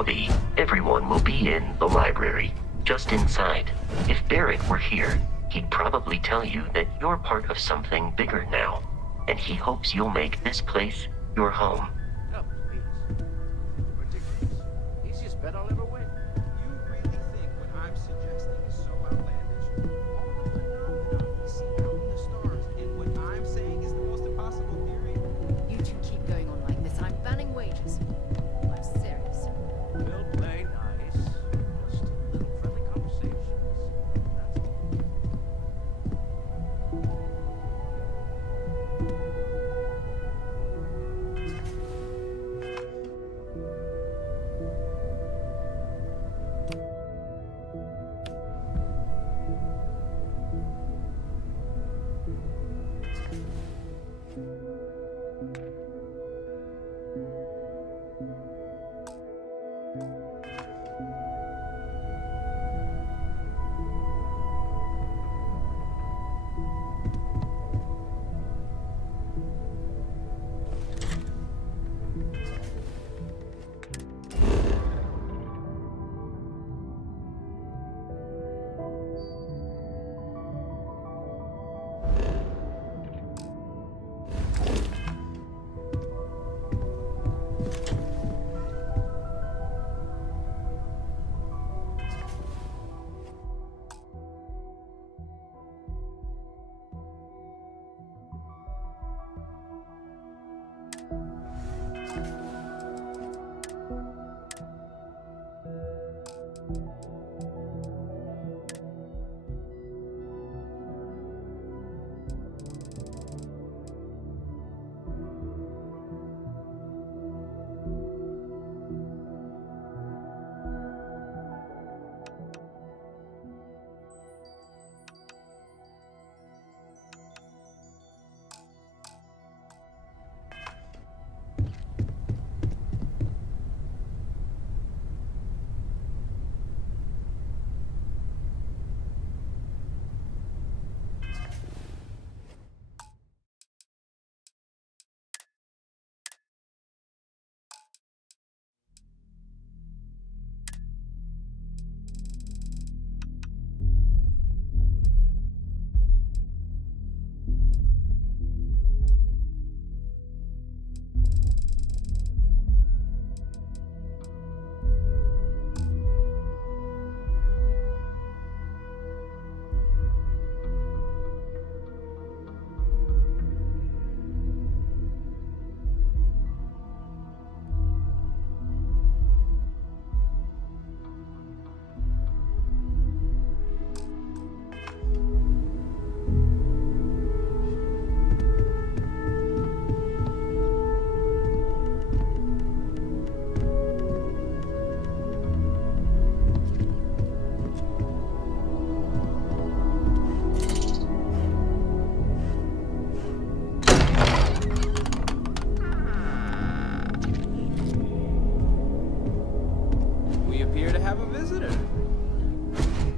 lobby. Everyone will be in the library, just inside. If Barrett were here, he'd probably tell you that you're part of something bigger now, and he hopes you'll make this place your home. Oh, please. Ridiculous. Easiest bet I'll ever win. You really think what I'm suggesting is so outlandish? All the phenomena we see out in the stars, and what I'm saying is the most impossible theory? You two keep going on like this, I'm banning wages. I'm serious. We'll play nice. Just little friendly conversations. That's all.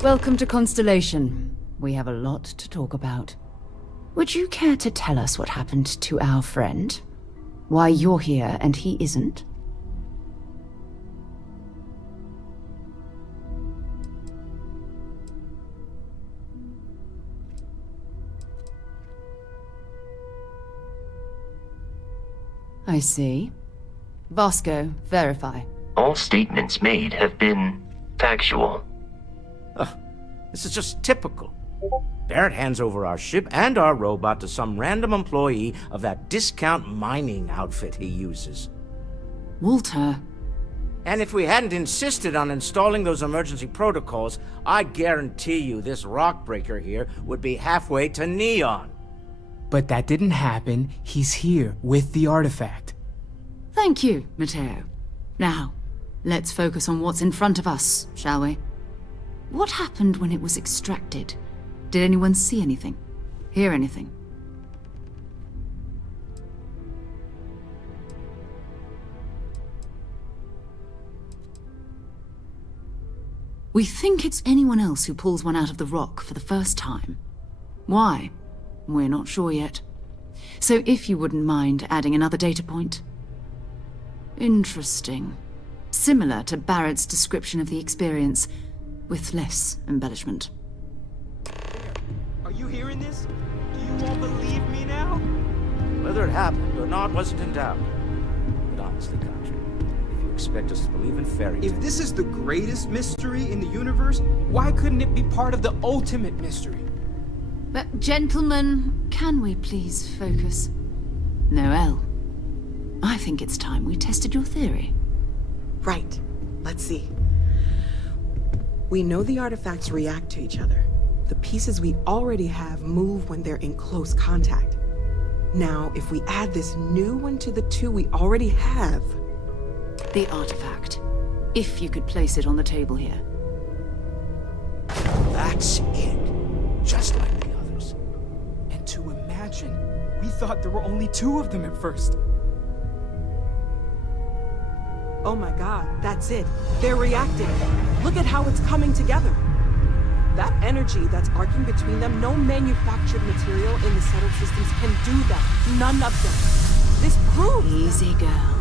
Welcome to Constellation. We have a lot to talk about. Would you care to tell us what happened to our friend? Why you're here and he isn't? I see. Vasco, verify. All statements made have been factual. This is just typical. Barrett hands over our ship and our robot to some random employee of that discount mining outfit he uses. Walter. And if we hadn't insisted on installing those emergency protocols, I guarantee you this rock breaker here would be halfway to Neon. But that didn't happen. He's here with the artifact. Thank you, Matteo. Now, let's focus on what's in front of us, shall we? What happened when it was extracted? Did anyone see anything? Hear anything? We think it's anyone else who pulls one out of the rock for the first time. Why? We're not sure yet. So if you wouldn't mind adding another data point. Interesting. Similar to Barrett's description of the experience, with less embellishment. Are you hearing this? Do you all believe me now? Whether it happened or not wasn't in doubt. But honestly, Country, if you expect us to believe in fairy tales... If this is the greatest mystery in the universe, why couldn't it be part of the ultimate mystery? But gentlemen, can we please focus? Noel, I think it's time we tested your theory. Right. Let's see. We know the artifacts react to each other. The pieces we already have move when they're in close contact. Now, if we add this new one to the two we already have... The artifact. If you could place it on the table here. That's it. Just like the others. And to imagine, we thought there were only 2 of them at first. Oh my god, that's it. They're reacting. Look at how it's coming together. That energy that's arcing between them, no manufactured material in the settled systems can do that. None of them. This proves... Easy, girl.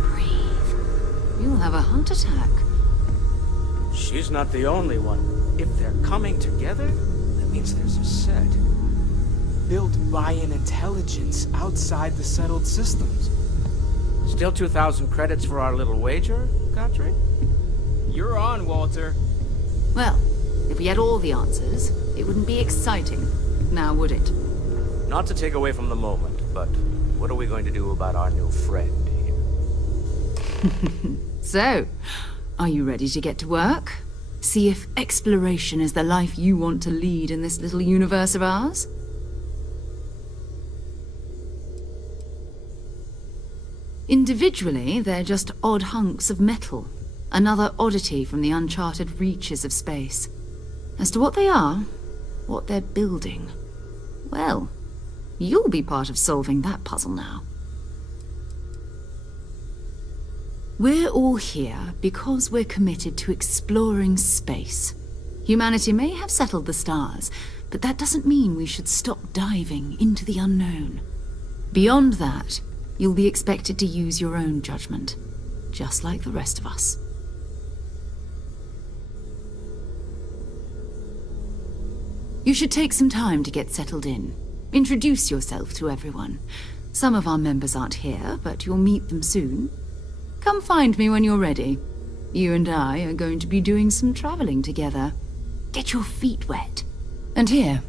Breathe. You'll have a heart attack. She's not the only one. If they're coming together, that means there's a set. Built by an intelligence outside the settled systems. Still 2,000 credits for our little wager, Country? You're on, Walter. Well, if we had all the answers, it wouldn't be exciting. Now would it? Not to take away from the moment, but what are we going to do about our new friend here? So, are you ready to get to work? See if exploration is the life you want to lead in this little universe of ours? Individually, they're just odd hunks of metal. Another oddity from the uncharted reaches of space. As to what they are, what they're building, well, you'll be part of solving that puzzle now. We're all here because we're committed to exploring space. Humanity may have settled the stars, but that doesn't mean we should stop diving into the unknown. Beyond that, you'll be expected to use your own judgment, just like the rest of us. You should take some time to get settled in. Introduce yourself to everyone. Some of our members aren't here, but you'll meet them soon. Come find me when you're ready. You and I are going to be doing some traveling together. Get your feet wet. And here,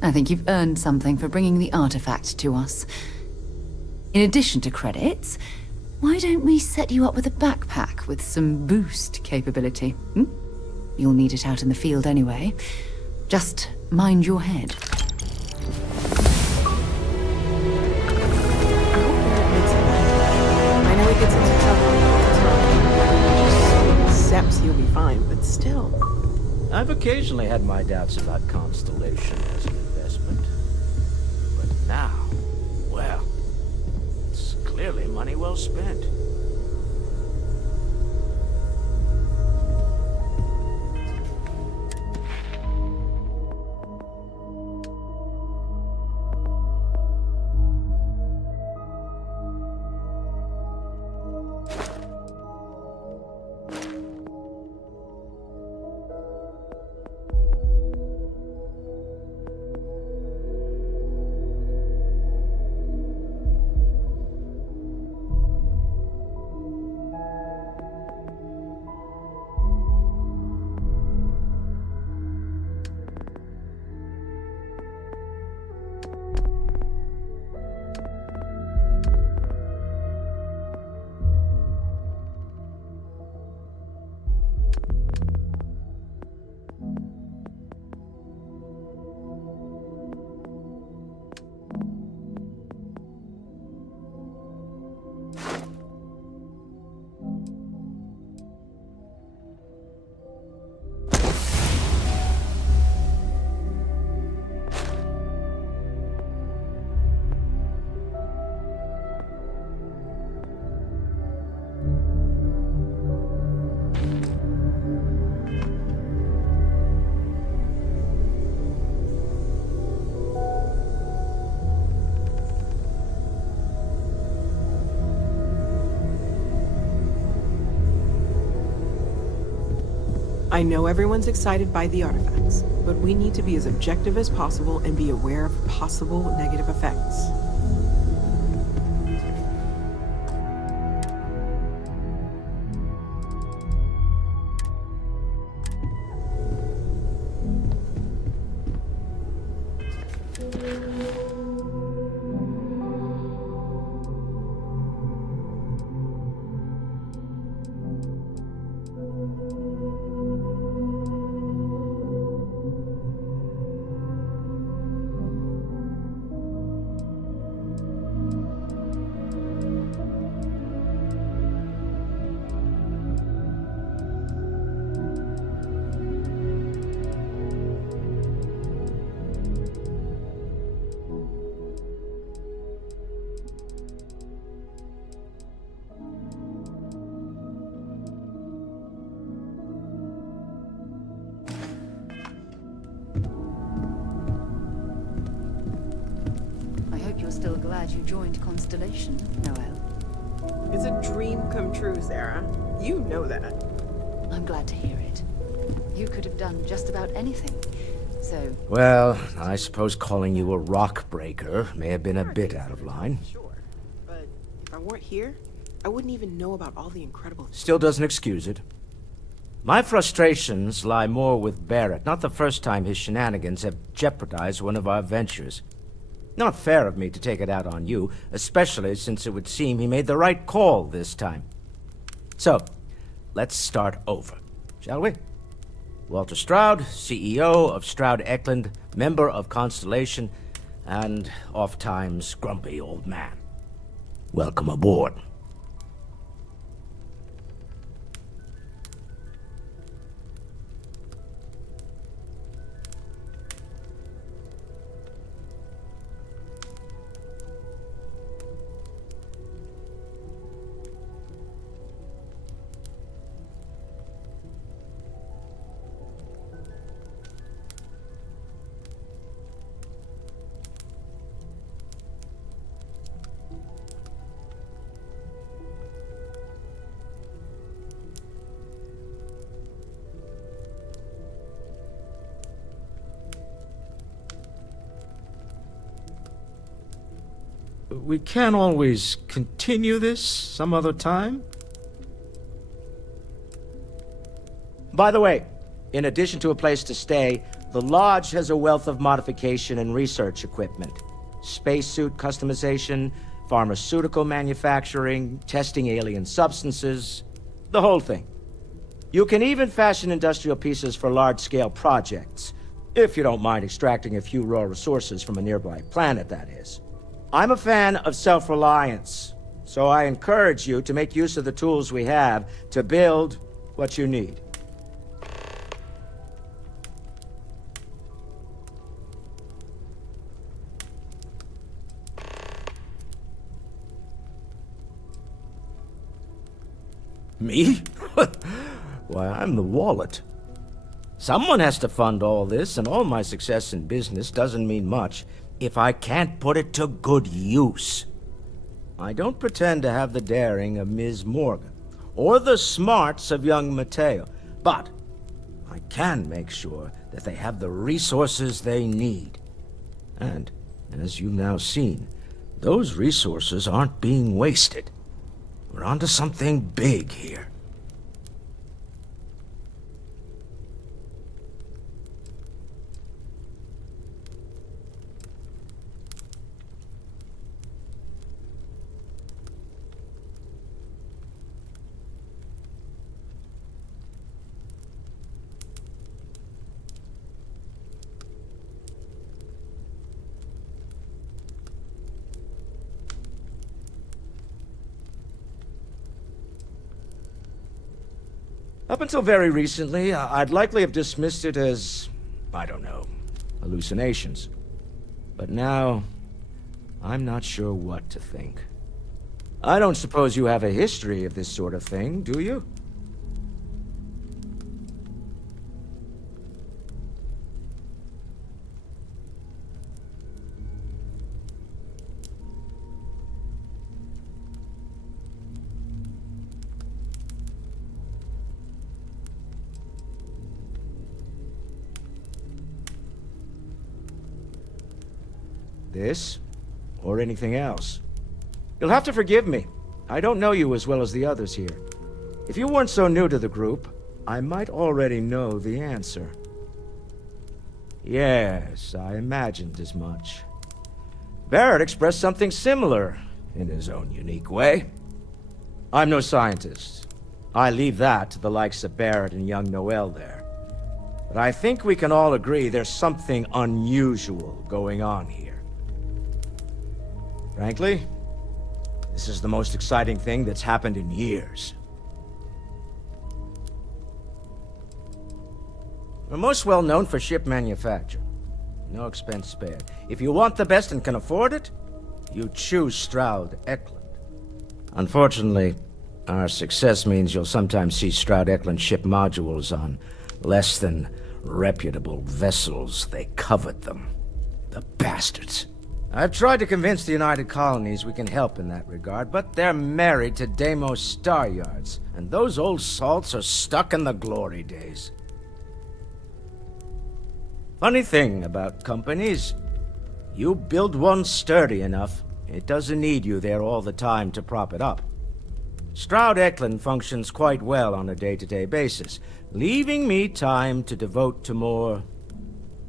I think you've earned something for bringing the artifact to us. In addition to credits, why don't we set you up with a backpack with some boost capability? You'll need it out in the field anyway. Just mind your head. I know he gets into trouble. Just accepts he'll be fine, but still. I've occasionally had my doubts about Constellation as an investment. But now, well, it's clearly money well spent. I know everyone's excited by the artifacts, but we need to be as objective as possible and be aware of possible negative effects. I hope you're still glad you joined Constellation, Noel. It's a dream come true, Sarah. You know that. I'm glad to hear it. You could have done just about anything. So, Well, I suppose calling you a rock breaker may have been a bit out of line. Sure. But if I weren't here, I wouldn't even know about all the incredible... Still doesn't excuse it. My frustrations lie more with Barrett. Not the first time his shenanigans have jeopardized one of our ventures. Not fair of me to take it out on you, especially since it would seem he made the right call this time. So, let's start over, shall we? Walter Stroud, CEO of Stroud Eklund, member of Constellation, and oft-times grumpy old man. Welcome aboard. We can't always continue this some other time? By the way, in addition to a place to stay, the Lodge has a wealth of modification and research equipment. Spacesuit customization, pharmaceutical manufacturing, testing alien substances, the whole thing. You can even fashion industrial pieces for large-scale projects, if you don't mind extracting a few raw resources from a nearby planet, that is. I'm a fan of self-reliance, so I encourage you to make use of the tools we have to build what you need. Me? Why, I'm the wallet. Someone has to fund all this, and all my success in business doesn't mean much if I can't put it to good use. I don't pretend to have the daring of Ms. Morgan, or the smarts of young Mateo, but I can make sure that they have the resources they need. And, as you've now seen, those resources aren't being wasted. We're onto something big here. Up until very recently, I'd likely have dismissed it as, I don't know, hallucinations. But now, I'm not sure what to think. I don't suppose you have a history of this sort of thing, do you? This, or anything else. You'll have to forgive me. I don't know you as well as the others here. If you weren't so new to the group, I might already know the answer. Yes, I imagined as much. Barrett expressed something similar, in his own unique way. I'm no scientist. I leave that to the likes of Barrett and young Noel there. But I think we can all agree there's something unusual going on here. Frankly, this is the most exciting thing that's happened in years. We're most well known for ship manufacture. No expense spared. If you want the best and can afford it, you choose Stroud Eklund. Unfortunately, our success means you'll sometimes see Stroud Eklund ship modules on less than reputable vessels. They covet them. The bastards. I've tried to convince the United Colonies we can help in that regard, but they're married to Deimos Star Yards, and those old salts are stuck in the glory days. Funny thing about companies, you build one sturdy enough, it doesn't need you there all the time to prop it up. Stroud Eklund functions quite well on a day-to-day basis, leaving me time to devote to more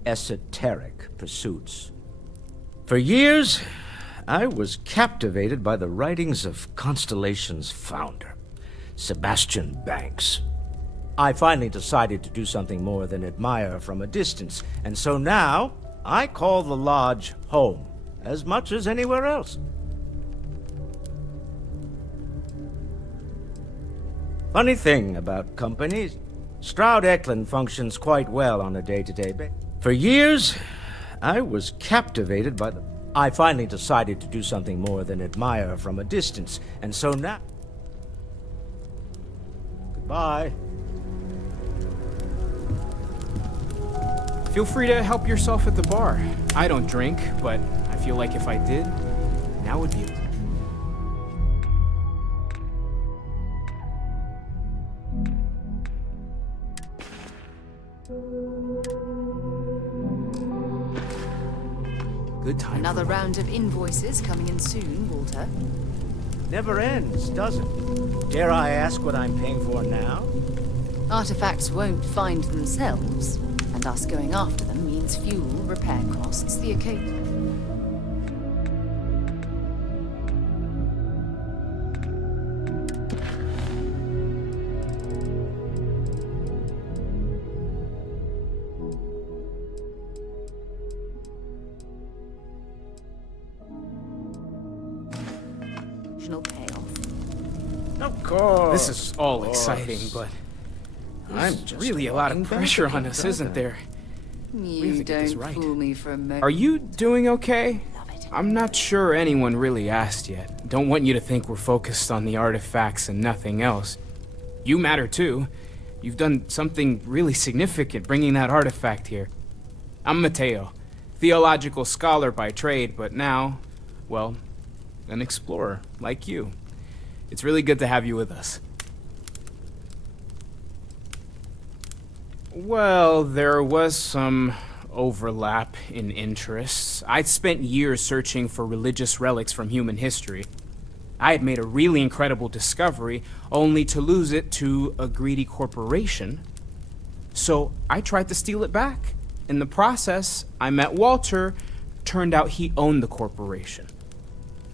esoteric pursuits. For years, I was captivated by the writings of Constellation's founder, Sebastian Banks. I finally decided to do something more than admire from a distance, and so now I call the Lodge home, as much as anywhere else. Funny thing about companies, Stroud Eklund functions quite well on a day-to-day basis. For years, I was captivated by the... I finally decided to do something more than admire from a distance, and so now... Goodbye. Feel free to help yourself at the bar. I don't drink, but I feel like if I did, now would be... Good time. Another round of invoices coming in soon, Walter. Never ends, does it? Dare I ask what I'm paying for now? Artifacts won't find themselves, and us going after them means fuel, repair costs, the occasional. Payoff. Of course. This is all exciting, but I'm there's just really a lot of walking back pressure to on keep us, going. isn't there? We have You to get this don't right. fool me for a moment. Are you doing okay? Love it. I'm not sure anyone really asked yet. Don't want you to think we're focused on the artifacts and nothing else. You matter too. You've done something really significant bringing that artifact here. I'm Mateo, theological scholar by trade, but now, well, an explorer like you. It's really good to have you with us. Well, there was some overlap in interests. I'd spent years searching for religious relics from human history. I had made a really incredible discovery, only to lose it to a greedy corporation. So I tried to steal it back. In the process, I met Walter. Turned out he owned the corporation.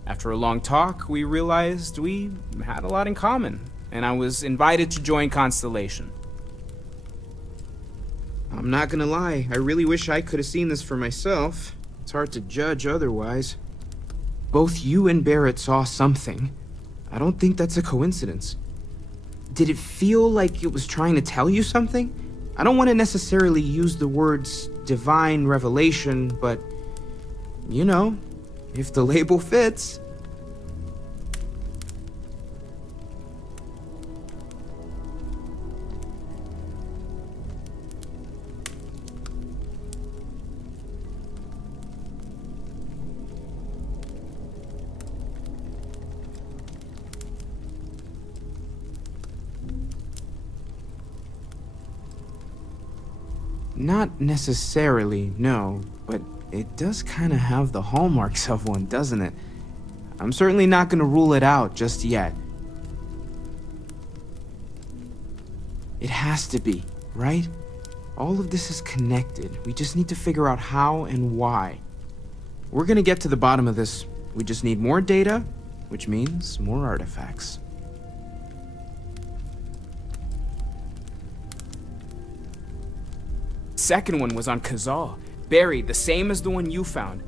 After a long talk, we realized we had a lot in common, and I was invited to join Constellation. I'm not gonna lie, I really wish I could have seen this for myself. It's hard to judge otherwise. Both you and Barrett saw something. I don't think that's a coincidence. Did it feel like it was trying to tell you something? I don't want to necessarily use the words divine revelation, but you know, if the label fits. Not necessarily, no, but It does kind of have the hallmarks of one, doesn't it? I'm certainly not gonna rule it out just yet. It has to be, right? All of this is connected. We just need to figure out how and why. We're gonna get to the bottom of this. We just need more data, which means more artifacts. Second one was on Kazal, buried, the same as the one you found.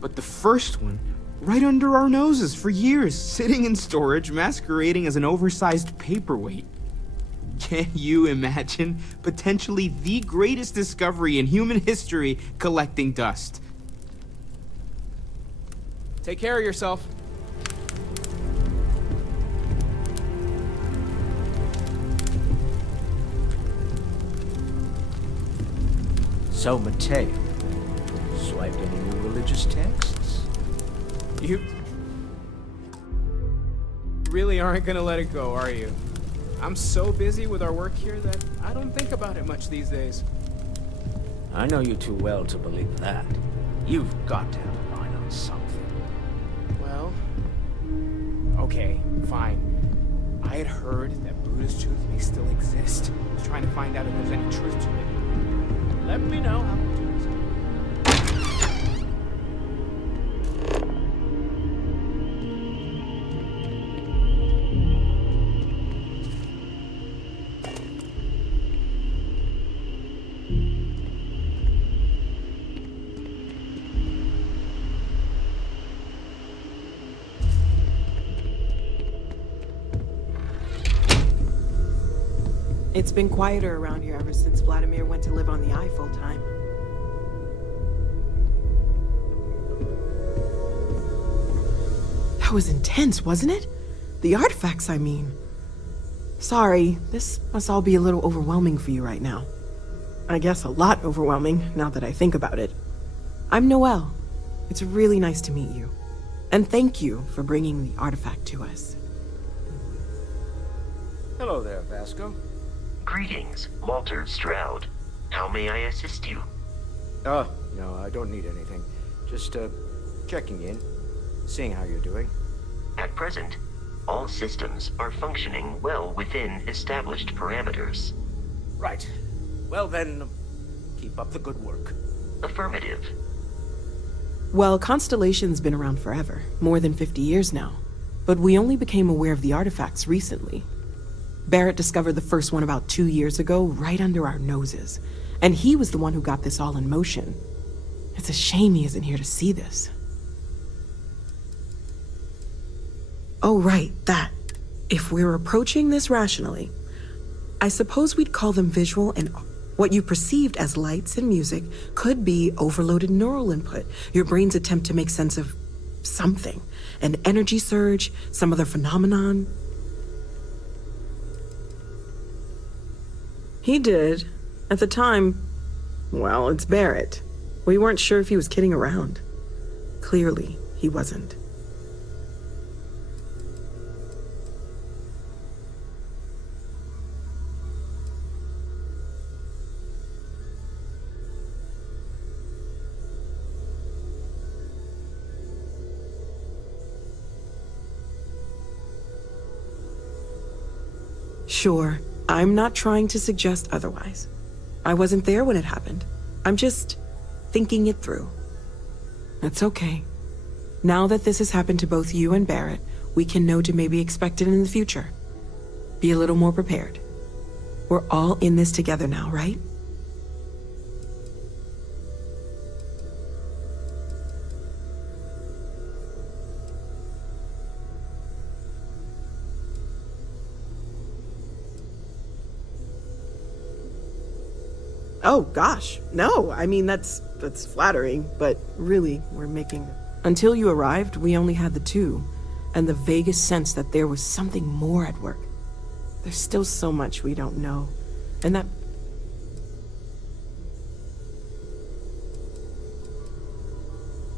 But the first one, right under our noses for years, sitting in storage, masquerading as an oversized paperweight. Can you imagine potentially the greatest discovery in human history collecting dust? Take care of yourself. So, Mateo, swiped any new religious texts? You really aren't gonna let it go, are you? I'm so busy with our work here that I don't think about it much these days. I know you too well to believe that. You've got to have a line on something. Well, okay, fine. I had heard that Buddha's truth may still exist. I was trying to find out if there's any truth to it. Let me know how to do this. It's been quieter around here ever since Vladimir went to live on the Eye full time. That was intense, wasn't it? The artifacts, I mean. Sorry, this must all be a little overwhelming for you right now. I guess a lot overwhelming, now that I think about it. I'm Noelle. It's really nice to meet you. And thank you for bringing the artifact to us. Hello there, Vasco. Greetings, Walter Stroud. How may I assist you? Oh, no, I don't need anything. Just, checking in, seeing how you're doing. At present, all systems are functioning well within established parameters. Right. Well then, keep up the good work. Affirmative. Well, Constellation's been around forever, more than 50 years now. But we only became aware of the artifacts recently. Barrett discovered the first one about 2 years ago, right under our noses. And he was the one who got this all in motion. It's a shame he isn't here to see this. Oh, right, that. If we're approaching this rationally, I suppose we'd call them visual and what you perceived as lights and music could be overloaded neural input, your brain's attempt to make sense of something. An energy surge, some other phenomenon. He did. At the time, well, it's Barrett. We weren't sure if he was kidding around. Clearly, he wasn't. Sure, I'm not trying to suggest otherwise. I wasn't there when it happened. I'm just thinking it through. It's okay. Now that this has happened to both you and Barrett, we can know to maybe expect it in the future. Be a little more prepared. We're all in this together now, right? Oh, gosh. No, I mean, that's flattering, but really, we're making... Until you arrived, we only had the two, and the vaguest sense that there was something more at work. There's still so much we don't know, and that...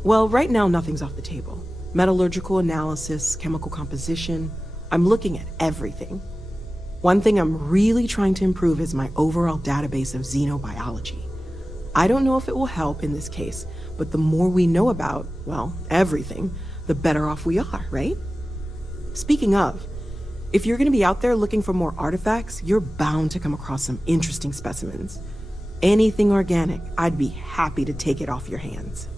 Well, right now, nothing's off the table. Metallurgical analysis, chemical composition... I'm looking at everything. One thing I'm really trying to improve is my overall database of xenobiology. I don't know if it will help in this case, but the more we know about, well, everything, the better off we are, right? Speaking of, if you're gonna be out there looking for more artifacts, you're bound to come across some interesting specimens. Anything organic, I'd be happy to take it off your hands.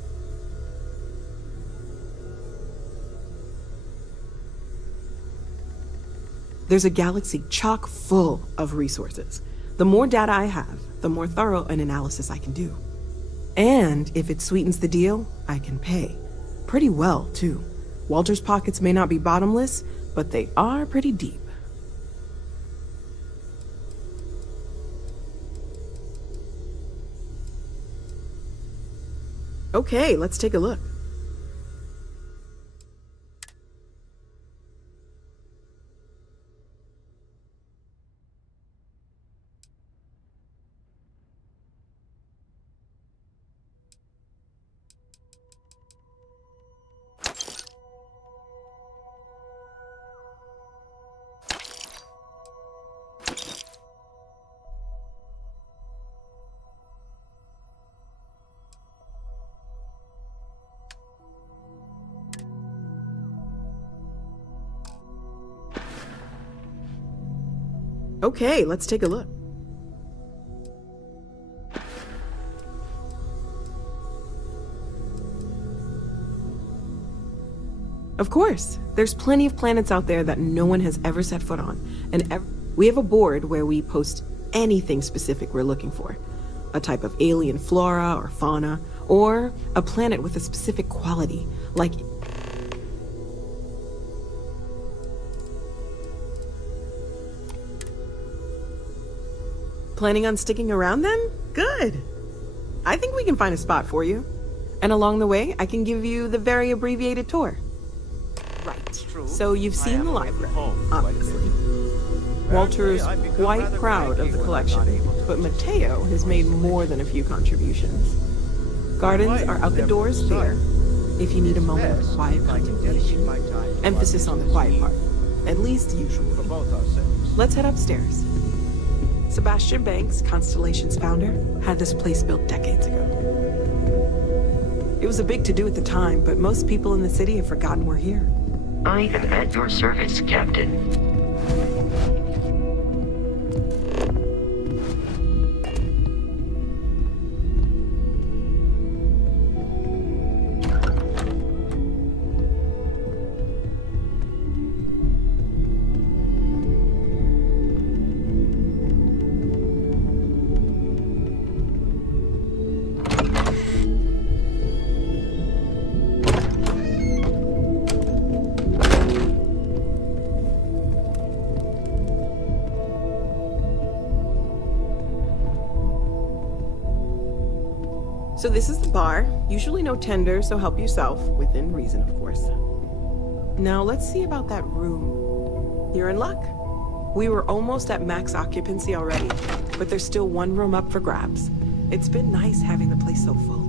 There's a galaxy chock full of resources. The more data I have, the more thorough an analysis I can do. And if it sweetens the deal, I can pay. Pretty well, too. Walter's pockets may not be bottomless, but they are pretty deep. Okay, let's take a look. Okay, let's take a look. Of course, there's plenty of planets out there that no one has ever set foot on, and we have a board where we post anything specific we're looking for. A type of alien flora or fauna, or a planet with a specific quality, like... Planning on sticking around then? Good. I think we can find a spot for you. And along the way, I can give you the very abbreviated tour. Right. So you've seen the library, obviously. Walter is quite proud of the collection, but Mateo has made more than a few contributions. Gardens are out the doors there, if you need a moment of quiet contemplation. Emphasis on the quiet part, at least usually. Let's head upstairs. Sebastian Banks, Constellation's founder, had this place built decades ago. It was a big to-do at the time, but most people in the city have forgotten we're here. I am at your service, Captain. So this is the bar. Usually no tender, so help yourself, within reason, of course. Now let's see about that room. You're in luck. We were almost at max occupancy already, but there's still one room up for grabs. It's been nice having the place so full.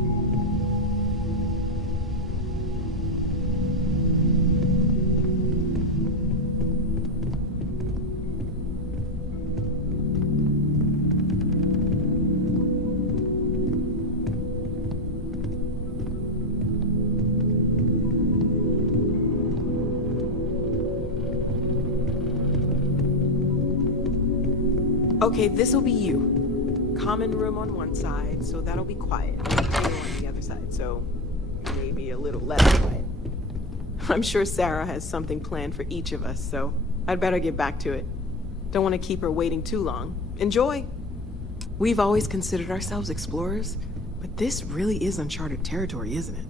Okay, this'll be you. Common room on one side, so that'll be quiet. On the other side, so maybe a little less quiet. I'm sure Sarah has something planned for each of us, so I'd better get back to it. Don't want to keep her waiting too long. Enjoy! We've always considered ourselves explorers, but this really is uncharted territory, isn't it?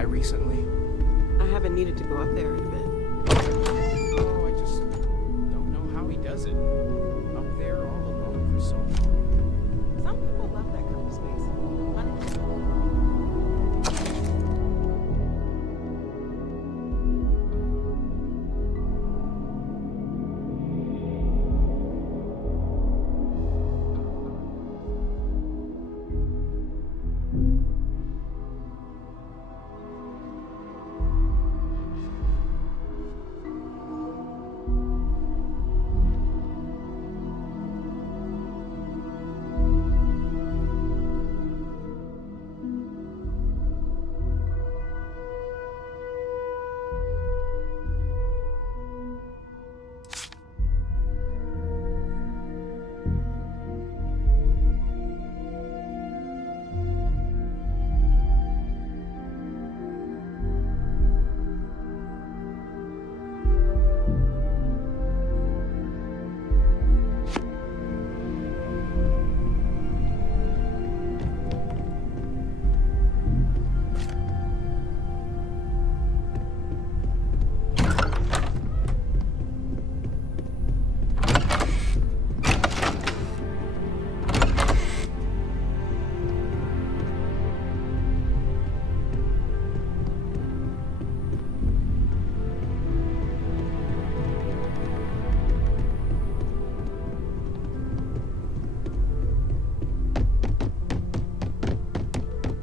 by recently? I haven't needed to go up there in a bit. Oh, I just don't know how he does it. Up there all alone for so long. Some people love that kind of space.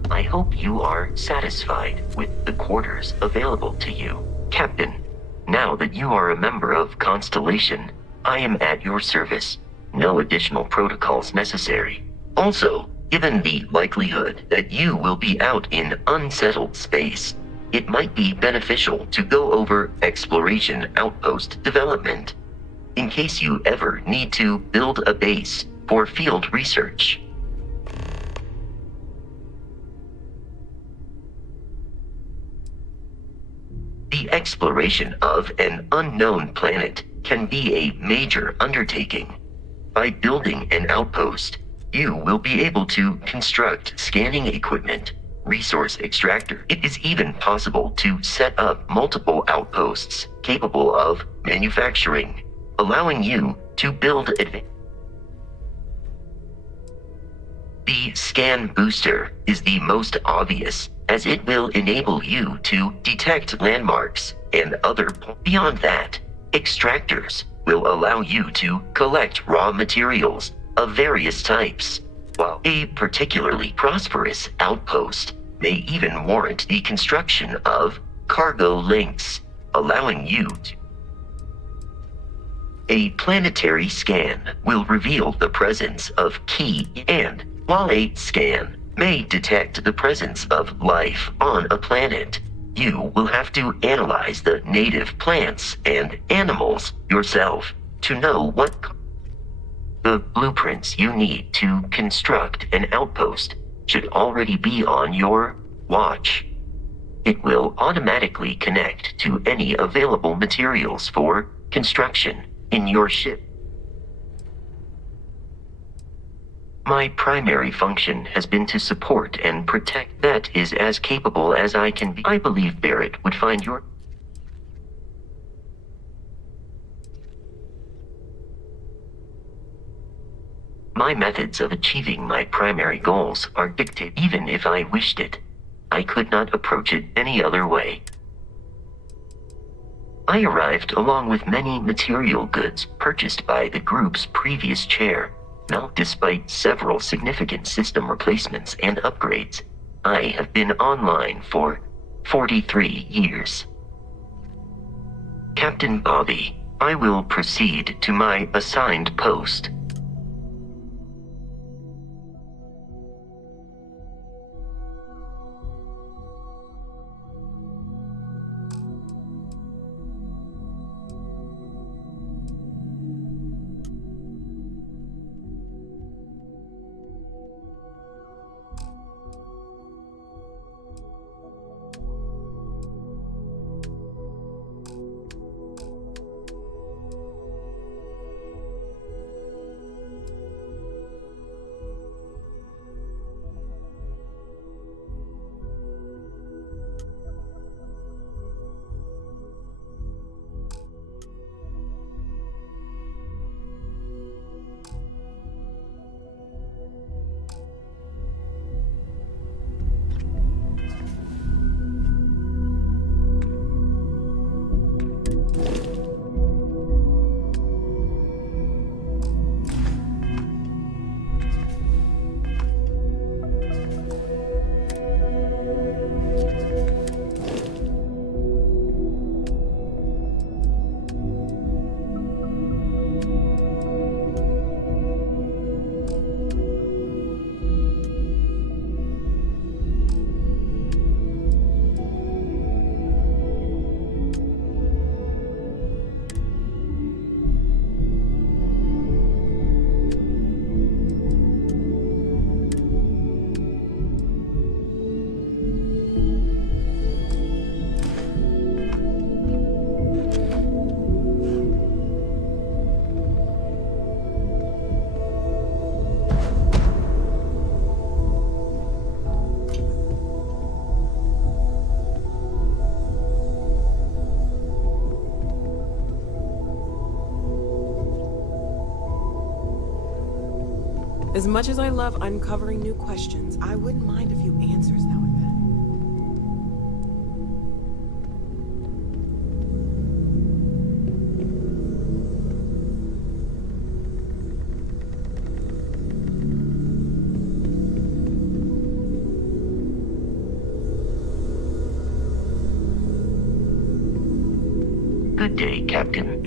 I hope you are satisfied with the quarters available to you, Captain. Now that you are a member of Constellation, I am at your service. No additional protocols necessary. Also, given the likelihood that you will be out in unsettled space, it might be beneficial to go over exploration outpost development, in case you ever need to build a base for field research. The exploration of an unknown planet can be a major undertaking. By building an outpost, you will be able to construct scanning equipment, resource extractor. It is even possible to set up multiple outposts capable of manufacturing, allowing you to build The scan booster is the most obvious, as it will enable you to detect landmarks and other. Beyond that, extractors will allow you to collect raw materials of various types, while a particularly prosperous outpost may even warrant the construction of cargo links, allowing you to. A planetary scan will reveal the presence of key, and while a scan may detect the presence of life on a planet, you will have to analyze the native plants and animals yourself to know what the blueprints you need to construct an outpost should already be on your watch. It will automatically connect to any available materials for construction in your ship. My primary function has been to support and protect. That is as capable as I can be. I believe Barrett would find your... My methods of achieving my primary goals are dictated. Even if I wished it, I could not approach it any other way. I arrived along with many material goods purchased by the group's previous chair. Now, despite several significant system replacements and upgrades, I have been online for 43 years. Captain Bobby, I will proceed to my assigned post. As much as I love uncovering new questions, I wouldn't mind a few answers now and then. Good day, Captain.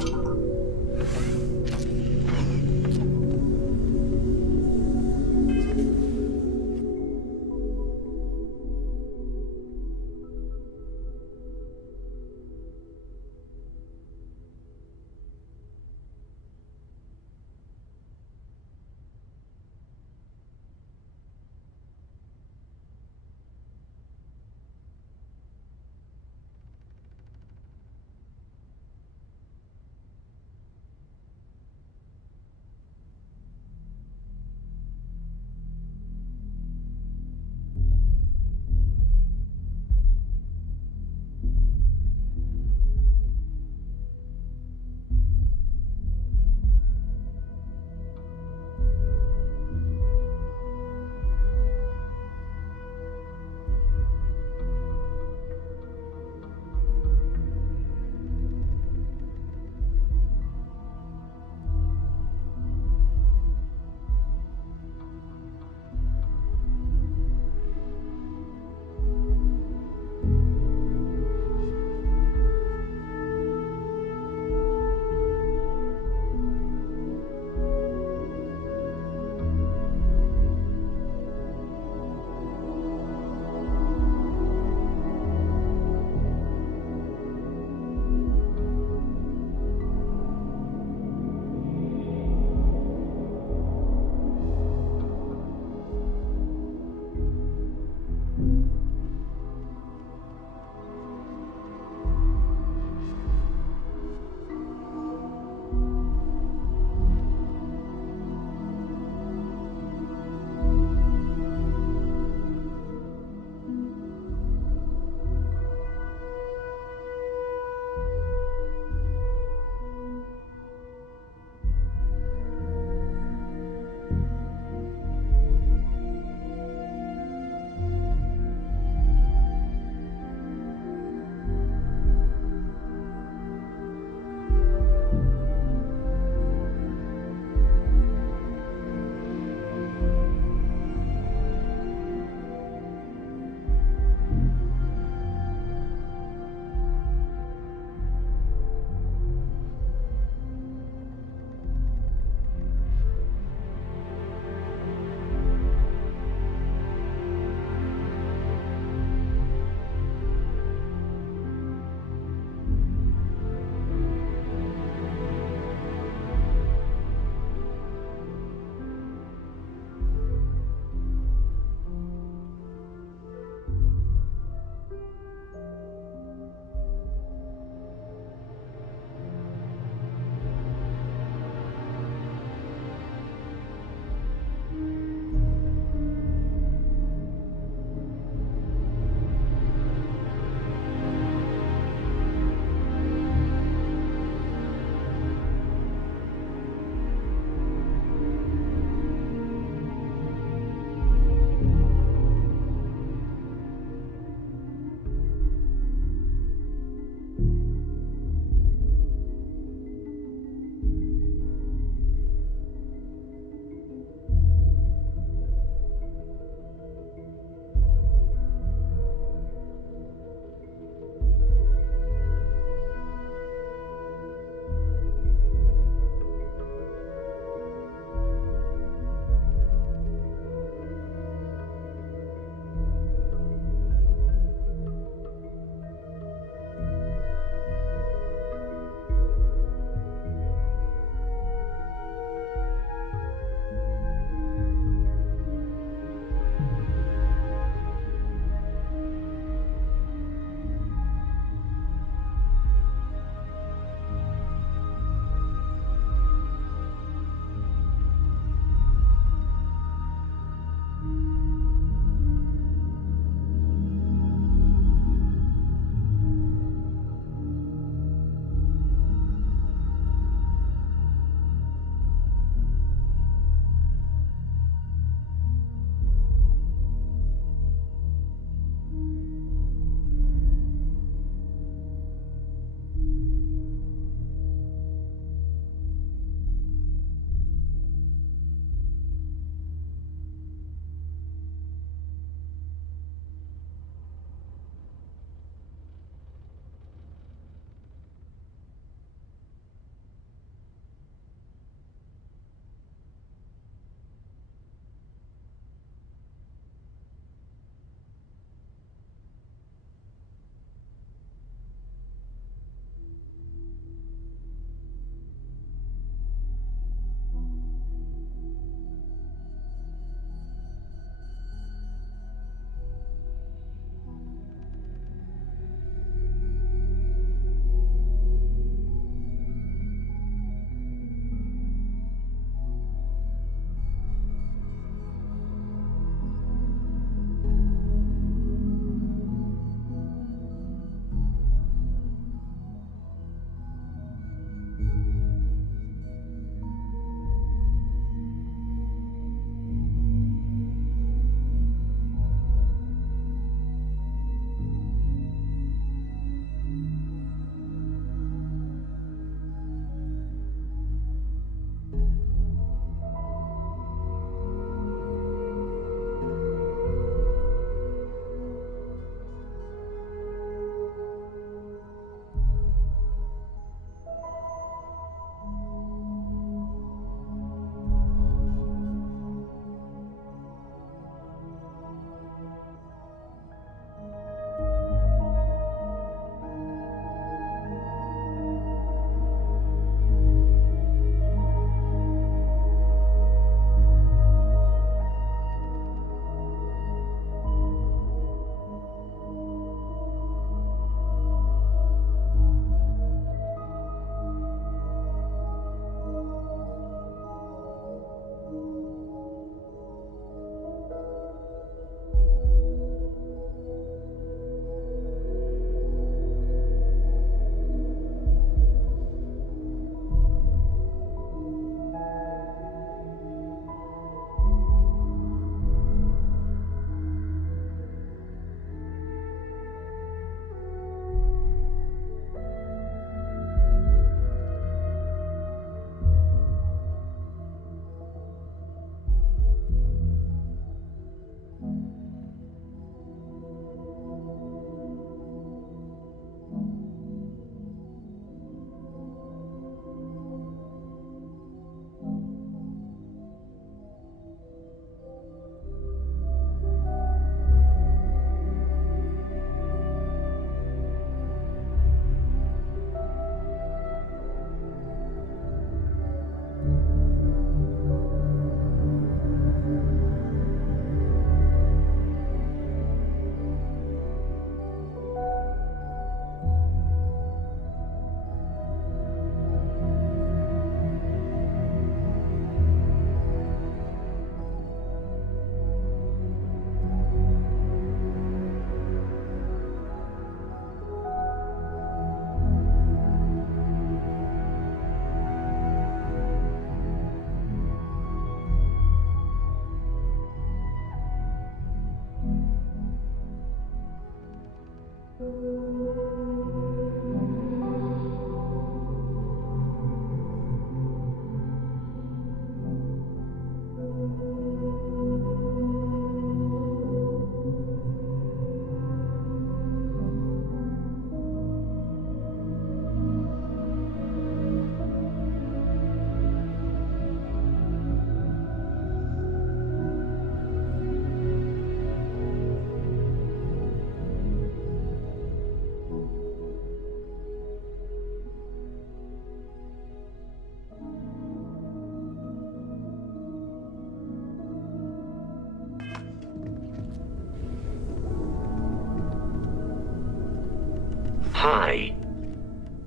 Hi.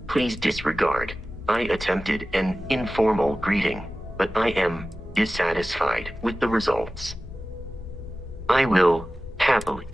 Please disregard. I attempted an informal greeting, but I am dissatisfied with the results. I will happily.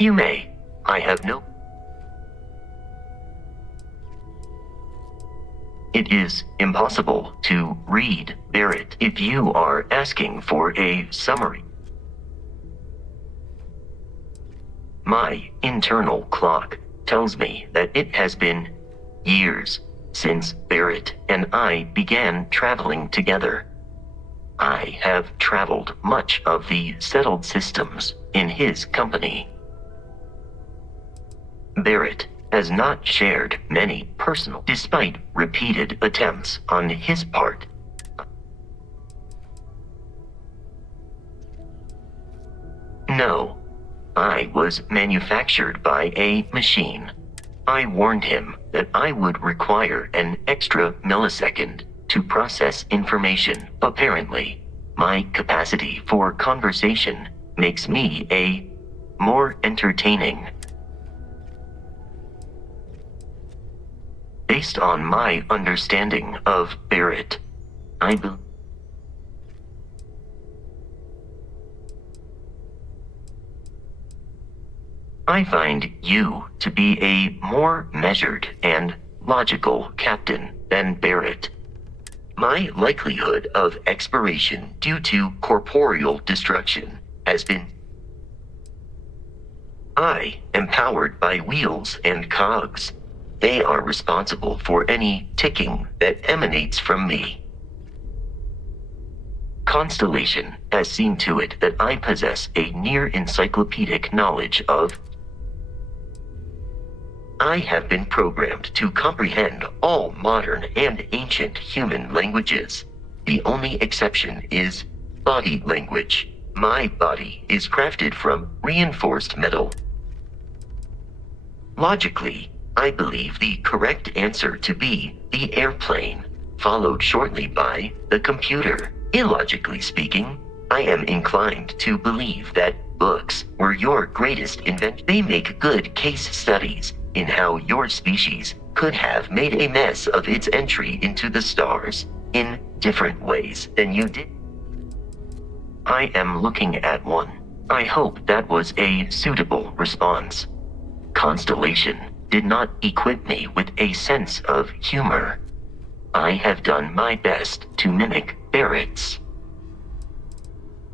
You may. I have no... It is impossible to read Barrett if you are asking for a summary. My internal clock tells me that it has been years since Barrett and I began traveling together. I have traveled much of the settled systems in his company. Barrett has not shared many personal, despite repeated attempts on his part. No, I was manufactured by a machine. I warned him that I would require an extra millisecond to process information. Apparently, my capacity for conversation makes me a more entertaining. Based on my understanding of Barrett, I find you to be a more measured and logical captain than Barrett. My likelihood of expiration due to corporeal destruction has been... I am powered by wheels and cogs. They are responsible for any ticking that emanates from me. Constellation has seen to it that I possess a near-encyclopedic knowledge of... I have been programmed to comprehend all modern and ancient human languages. The only exception is body language. My body is crafted from reinforced metal. Logically, I believe the correct answer to be the airplane, followed shortly by the computer. Illogically speaking, I am inclined to believe that books were your greatest invention. They make good case studies in how your species could have made a mess of its entry into the stars in different ways than you did. I am looking at one. I hope that was a suitable response. Constellation did not equip me with a sense of humor. I have done my best to mimic Barrett's.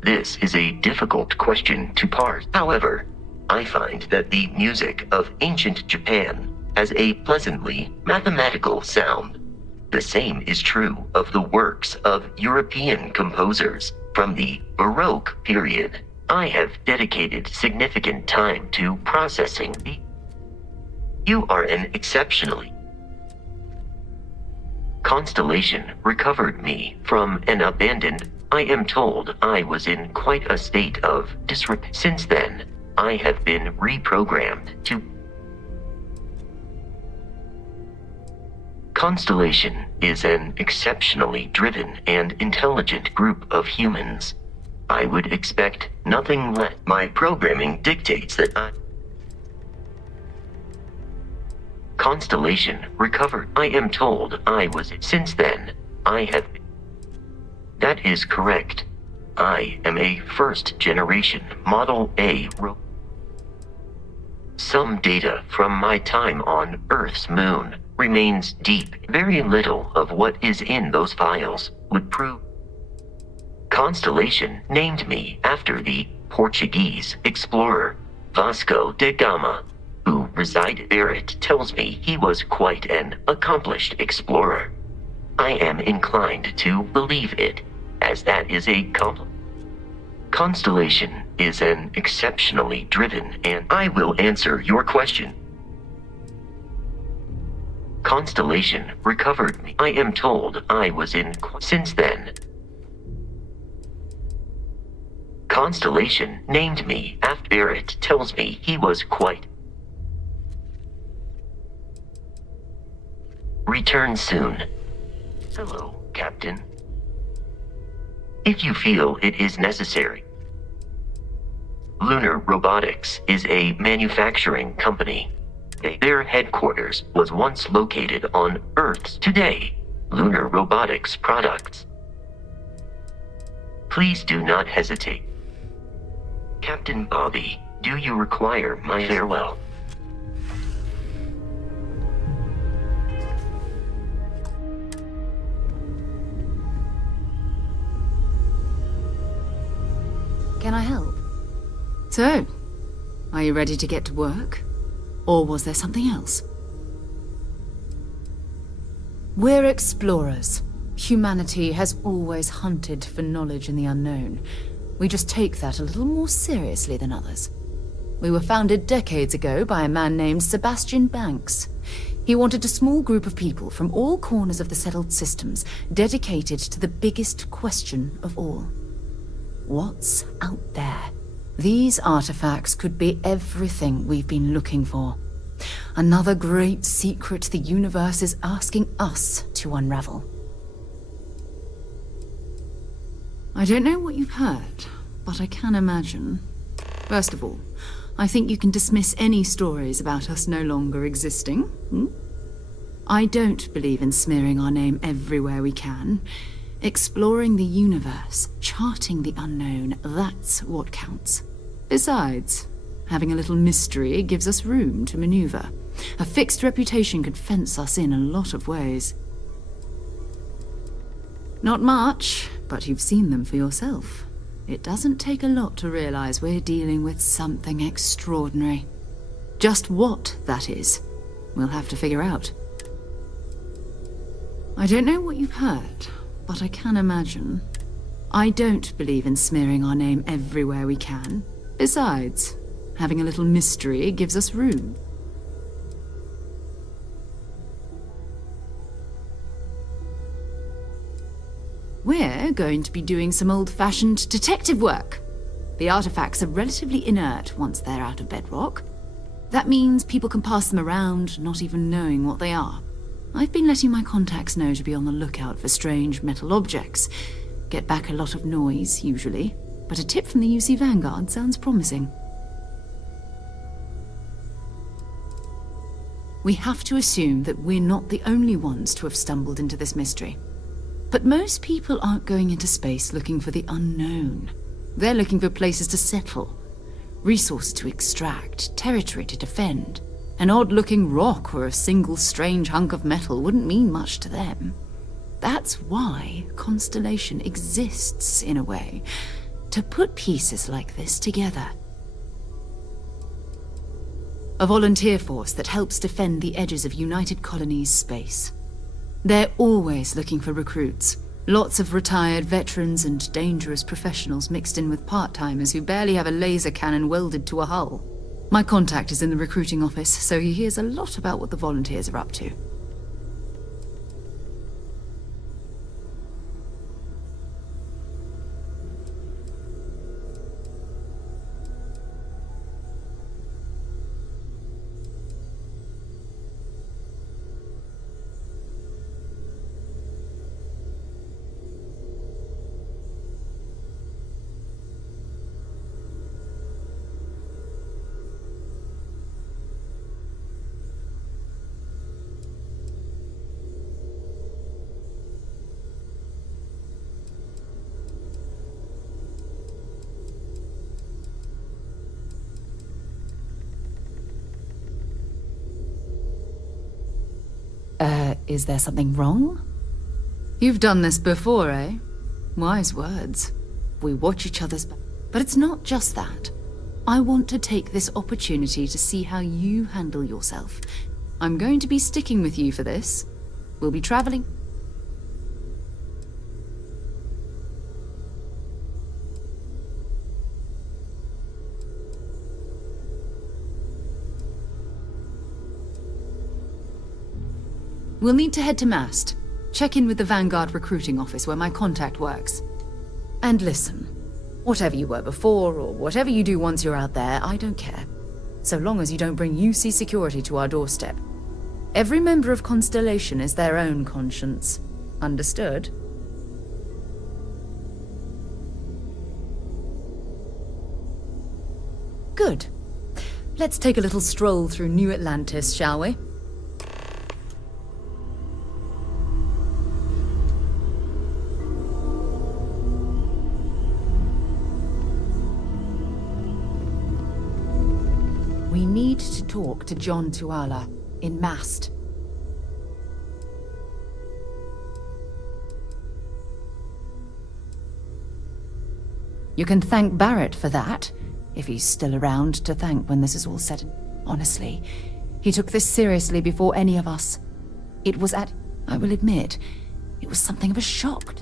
This is a difficult question to parse. However, I find that the music of ancient Japan has a pleasantly mathematical sound. The same is true of the works of European composers from the Baroque period. I have dedicated significant time to processing the... You are an exceptionally... Constellation recovered me from an abandoned... I am told I was in quite a state of disrepute. Since then, I have been reprogrammed to... Constellation is an exceptionally driven and intelligent group of humans. I would expect nothing less. My programming dictates that Constellation recovered. I am told I was. Since then, I have. That is correct. I am a first-generation Model A Some data from my time on Earth's moon remains deep. Very little of what is in those files would prove. Constellation named me after the Portuguese explorer Vasco da Gama, who resided there. It tells me he was quite an accomplished explorer. I am inclined to believe it, as that is a compliment. Constellation is an exceptionally driven, and I will answer your question. Constellation recovered me. I am told I was in. Since then, Constellation named me after. It tells me he was quite. Return soon. Hello, Captain. If you feel it is necessary. Lunar Robotics is a manufacturing company. Their headquarters was once located on Earth. Today, Lunar Robotics products. Please do not hesitate. Captain Bobby, do you require my farewell? Can I help? So, are you ready to get to work? Or was there something else? We're explorers. Humanity has always hunted for knowledge in the unknown. We just take that a little more seriously than others. We were founded decades ago by a man named Sebastian Banks. He wanted a small group of people from all corners of the settled systems dedicated to the biggest question of all. What's out there? These artifacts could be everything we've been looking for. Another great secret the universe is asking us to unravel. I don't know what you've heard, but I can imagine. First of all, I think you can dismiss any stories about us no longer existing. I don't believe in smearing our name everywhere we can. Exploring the universe, charting the unknown, that's what counts. Besides, having a little mystery gives us room to maneuver. A fixed reputation could fence us in a lot of ways. Not much, but you've seen them for yourself. It doesn't take a lot to realize we're dealing with something extraordinary. Just what that is, we'll have to figure out. I don't know what you've heard, but I can imagine. I don't believe in smearing our name everywhere we can. Besides, having a little mystery gives us room. We're going to be doing some old-fashioned detective work. The artifacts are relatively inert once they're out of bedrock. That means people can pass them around, not even knowing what they are. I've been letting my contacts know to be on the lookout for strange metal objects. Get back a lot of noise, usually, but a tip from the UC Vanguard sounds promising. We have to assume that we're not the only ones to have stumbled into this mystery. But most people aren't going into space looking for the unknown. They're looking for places to settle, resources to extract, territory to defend. An odd-looking rock or a single strange hunk of metal wouldn't mean much to them. That's why Constellation exists, in a way, to put pieces like this together. A volunteer force that helps defend the edges of United Colonies space. They're always looking for recruits. Lots of retired veterans and dangerous professionals mixed in with part-timers who barely have a laser cannon welded to a hull. My contact is in the recruiting office, so he hears a lot about what the volunteers are up to. Is there something wrong? You've done this before, eh? Wise words. We watch each other's back. But it's not just that. I want to take this opportunity to see how you handle yourself. I'm going to be sticking with you for this. We'll be traveling. We'll need to head to Mast. Check in with the Vanguard recruiting office where my contact works. And listen, whatever you were before, or whatever you do once you're out there, I don't care. So long as you don't bring UC security to our doorstep. Every member of Constellation is their own conscience. Understood? Good. Let's take a little stroll through New Atlantis, shall we? We need to talk to John Tuala in Mast. You can thank Barrett for that, if he's still around to thank when this is all said. Honestly, he took this seriously before any of us. I will admit, it was something of a shock.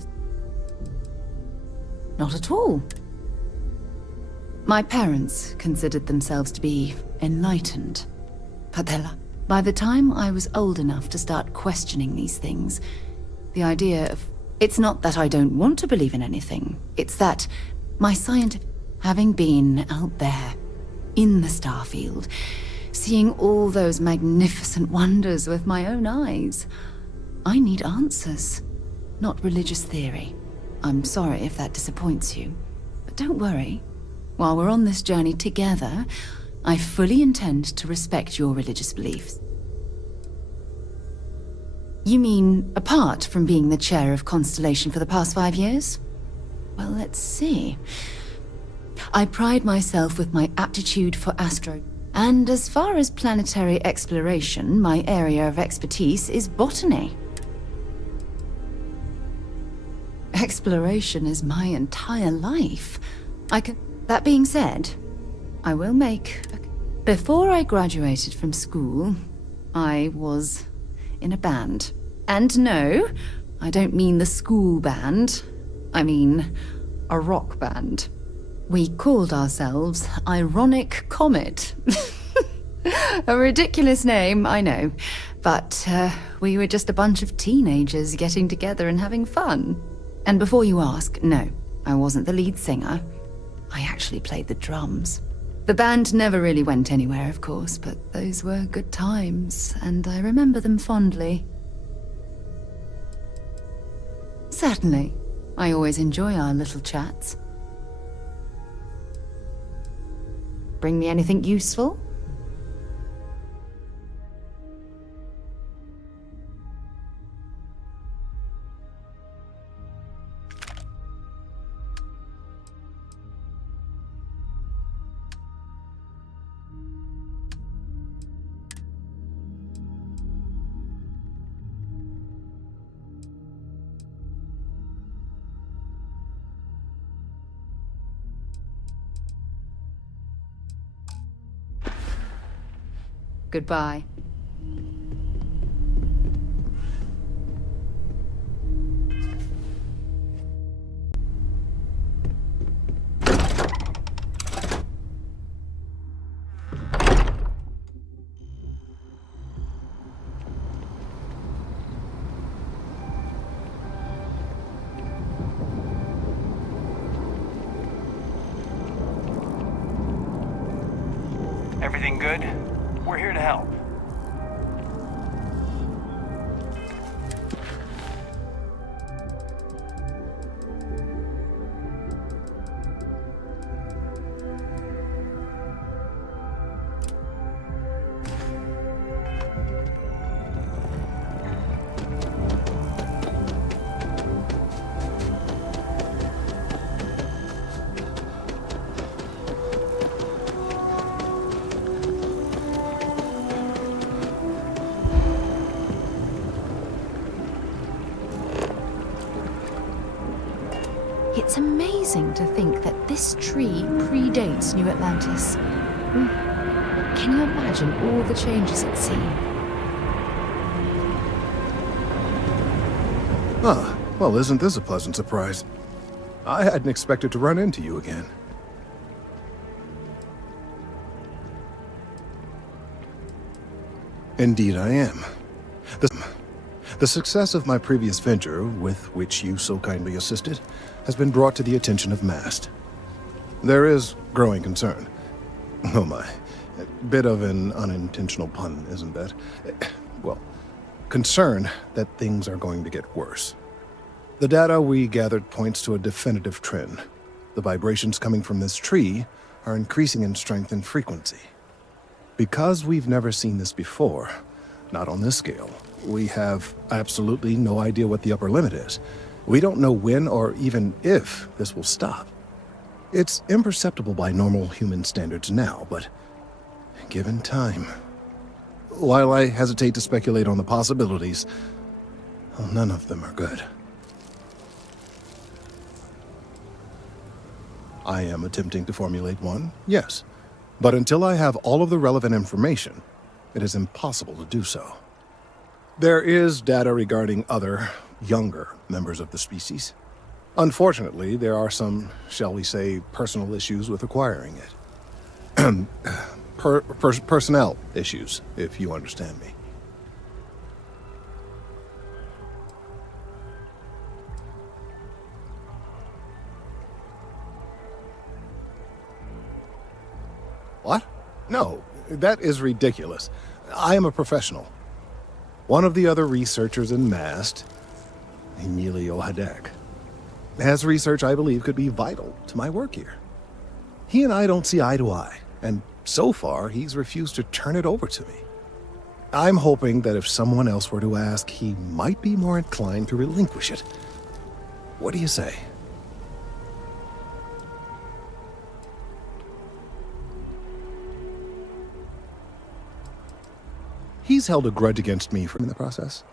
Not at all. My parents considered themselves to be enlightened. But by the time I was old enough to start questioning these things, the idea of... It's not that I don't want to believe in anything. It's that my scientific... Having been out there, in the Starfield, seeing all those magnificent wonders with my own eyes, I need answers, not religious theory. I'm sorry if that disappoints you, but don't worry. While we're on this journey together, I fully intend to respect your religious beliefs. You mean, apart from being the chair of Constellation for the past 5 years? Well, let's see. I pride myself with my aptitude for and as far as planetary exploration, my area of expertise is botany. Exploration is my entire life. That being said, I will make... Before I graduated from school, I was in a band. And no, I don't mean the school band. I mean a rock band. We called ourselves Ironic Comet. A ridiculous name, I know. But we were just a bunch of teenagers getting together and having fun. And before you ask, no, I wasn't the lead singer. I actually played the drums. The band never really went anywhere, of course, but those were good times, and I remember them fondly. Certainly. I always enjoy our little chats. Bring me anything useful? Goodbye. Everything good? We're here to help. It's amazing to think that this tree predates New Atlantis. Can you imagine all the changes it's seen? Ah, well, isn't this a pleasant surprise? I hadn't expected to run into you again. Indeed I am. The success of my previous venture, with which you so kindly assisted, has been brought to the attention of MAST. There is growing concern. Oh my. A bit of an unintentional pun, isn't that? Well, concern that things are going to get worse. The data we gathered points to a definitive trend. The vibrations coming from this tree are increasing in strength and frequency. Because we've never seen this before, not on this scale, we have absolutely no idea what the upper limit is. We don't know when or even if this will stop. It's imperceptible by normal human standards now, but given time... While I hesitate to speculate on the possibilities, well, none of them are good. I am attempting to formulate one, yes. But until I have all of the relevant information, it is impossible to do so. There is data regarding other, younger members of the species. Unfortunately, there are some, shall we say, personal issues with acquiring it. Personnel issues, if you understand me. What? No, that is ridiculous. I am a professional. One of the other researchers in MAST, Emilio Hadek, has research I believe could be vital to my work here. He and I don't see eye to eye, and so far he's refused to turn it over to me. I'm hoping that if someone else were to ask, he might be more inclined to relinquish it. What do you say? He's held a grudge against me in the process.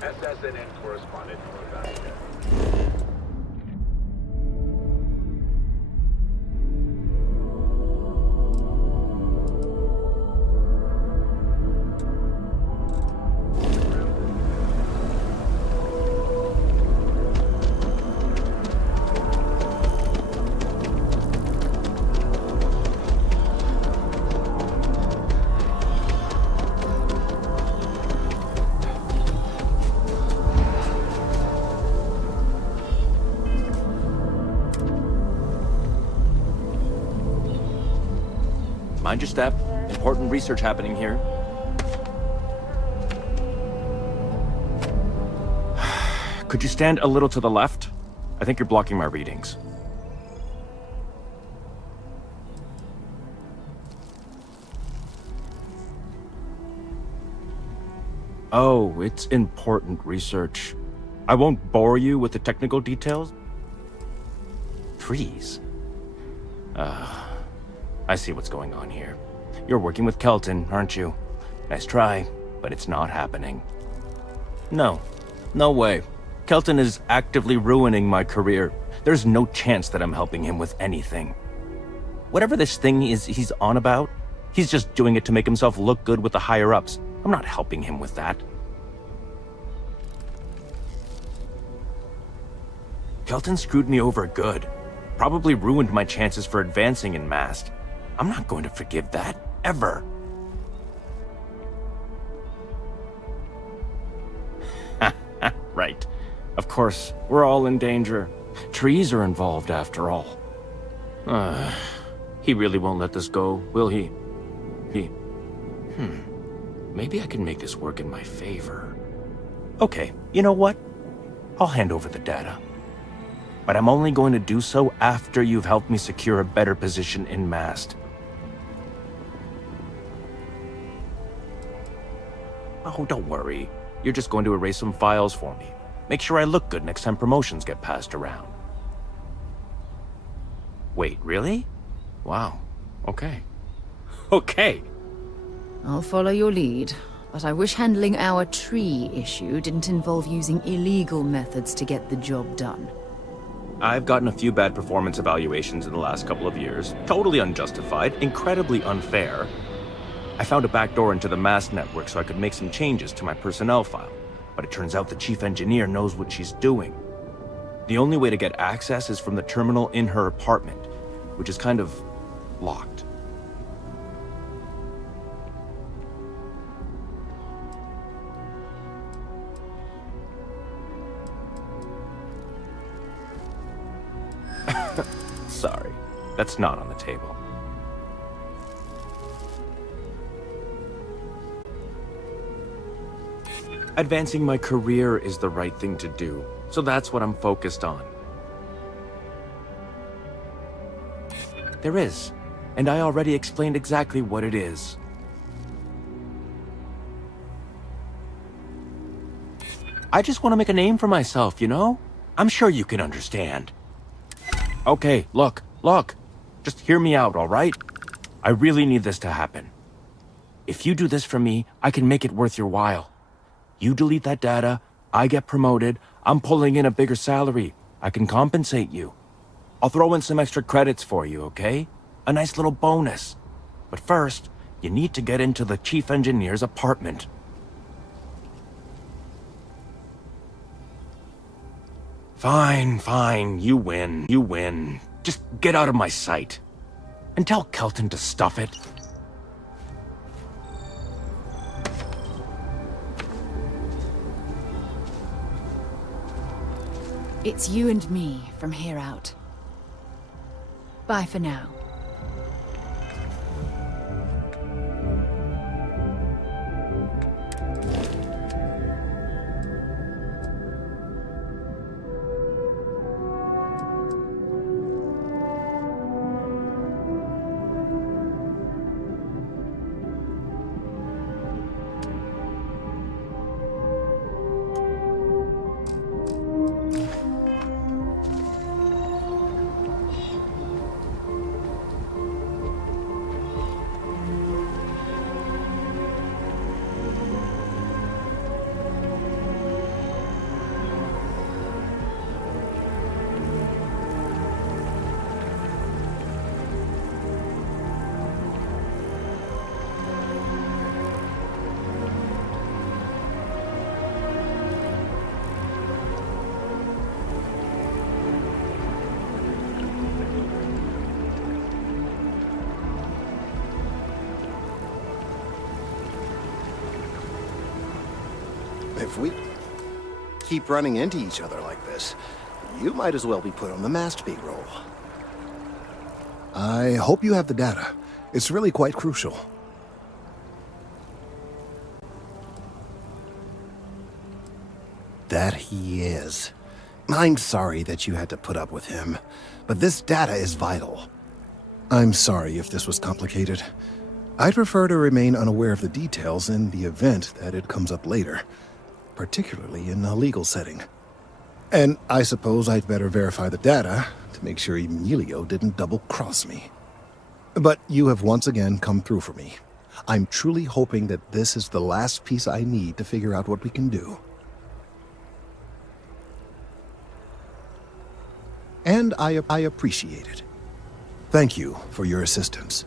SSNN correspondent for Vatican. Mind your step. Important research happening here. Could you stand a little to the left? I think you're blocking my readings. Oh, it's important research. I won't bore you with the technical details. Trees. I see what's going on here. You're working with Kelton, aren't you? Nice try, but it's not happening. No way. Kelton is actively ruining my career. There's no chance that I'm helping him with anything. Whatever this thing is he's on about, he's just doing it to make himself look good with the higher-ups. I'm not helping him with that. Kelton screwed me over good. Probably ruined my chances for advancing in MAST. I'm not going to forgive that, ever. Right. Of course, we're all in danger. Trees are involved after all. He really won't let this go, will he? Maybe I can make this work in my favor. Okay, you know what? I'll hand over the data. But I'm only going to do so after you've helped me secure a better position in MAST. Oh, don't worry. You're just going to erase some files for me. Make sure I look good next time promotions get passed around. Wait, really? Wow. Okay. Okay. I'll follow your lead, but I wish handling our tree issue didn't involve using illegal methods to get the job done. I've gotten a few bad performance evaluations in the last couple of years. Totally unjustified, incredibly unfair. I found a backdoor into the MAST network so I could make some changes to my personnel file, but it turns out the chief engineer knows what she's doing. The only way to get access is from the terminal in her apartment, which is kind of locked. Sorry, that's not on the table. Advancing my career is the right thing to do, so that's what I'm focused on. There is, and I already explained exactly what it is. I just want to make a name for myself, you know? I'm sure you can understand. Okay, look. Just hear me out, all right? I really need this to happen. If you do this for me, I can make it worth your while. You delete that data, I get promoted, I'm pulling in a bigger salary. I can compensate you. I'll throw in some extra credits for you, okay? A nice little bonus. But first, you need to get into the chief engineer's apartment. Fine, you win. Just get out of my sight. And tell Kelton to stuff it. It's you and me from here out. Bye for now. If we keep running into each other like this, you might as well be put on the MAST payroll. I hope you have the data. It's really quite crucial. That he is. I'm sorry that you had to put up with him, but this data is vital. I'm sorry if this was complicated. I'd prefer to remain unaware of the details in the event that it comes up later, particularly in a legal setting. And I suppose I'd better verify the data to make sure Emilio didn't double-cross me. But you have once again come through for me. I'm truly hoping that this is the last piece I need to figure out what we can do. And I appreciate it. Thank you for your assistance.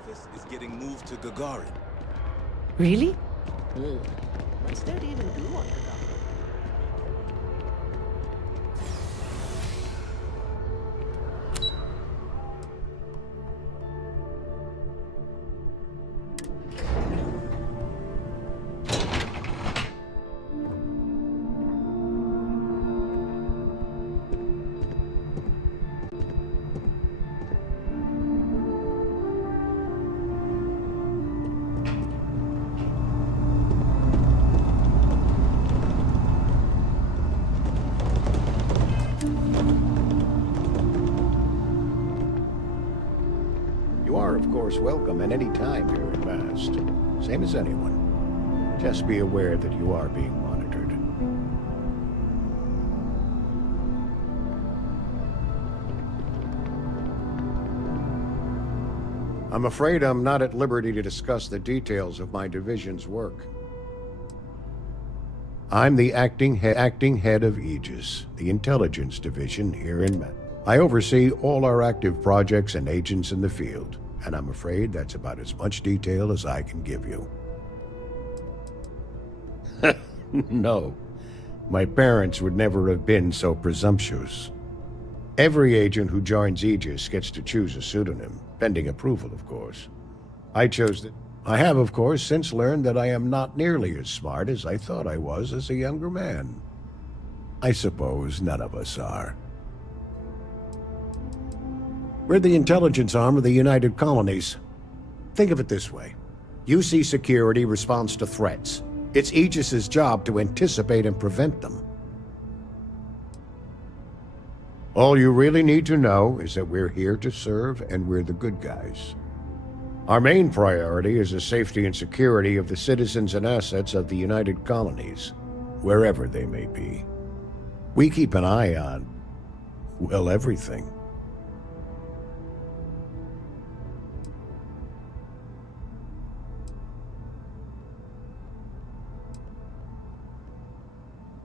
office is getting moved to Gagarin. Really? What's there to even do on Gaddafi? You are, of course, welcome at any time here at Mast. Same as anyone. Just be aware that you are being monitored. I'm afraid I'm not at liberty to discuss the details of my division's work. I'm the acting head of Aegis, the intelligence division here in Mast. I oversee all our active projects and agents in the field, and I'm afraid that's about as much detail as I can give you. No, my parents would never have been so presumptuous. Every agent who joins Aegis gets to choose a pseudonym, pending approval, of course. I chose that. I have, of course, since learned that I am not nearly as smart as I thought I was as a younger man. I suppose none of us are. We're the intelligence arm of the United Colonies. Think of it this way. UC Security responds to threats. It's Aegis's job to anticipate and prevent them. All you really need to know is that we're here to serve, and we're the good guys. Our main priority is the safety and security of the citizens and assets of the United Colonies, wherever they may be. We keep an eye on, well, everything.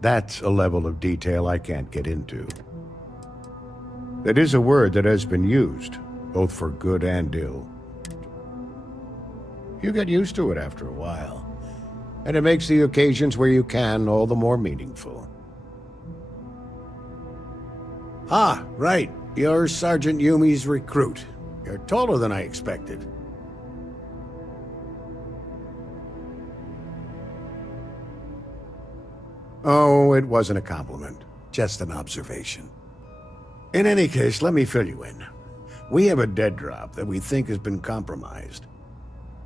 That's a level of detail I can't get into. That is a word that has been used, both for good and ill. You get used to it after a while, and it makes the occasions where you can all the more meaningful. Ah, right. You're Sergeant Yumi's recruit. You're taller than I expected. Oh, it wasn't a compliment. Just an observation. In any case, let me fill you in. We have a dead drop that we think has been compromised.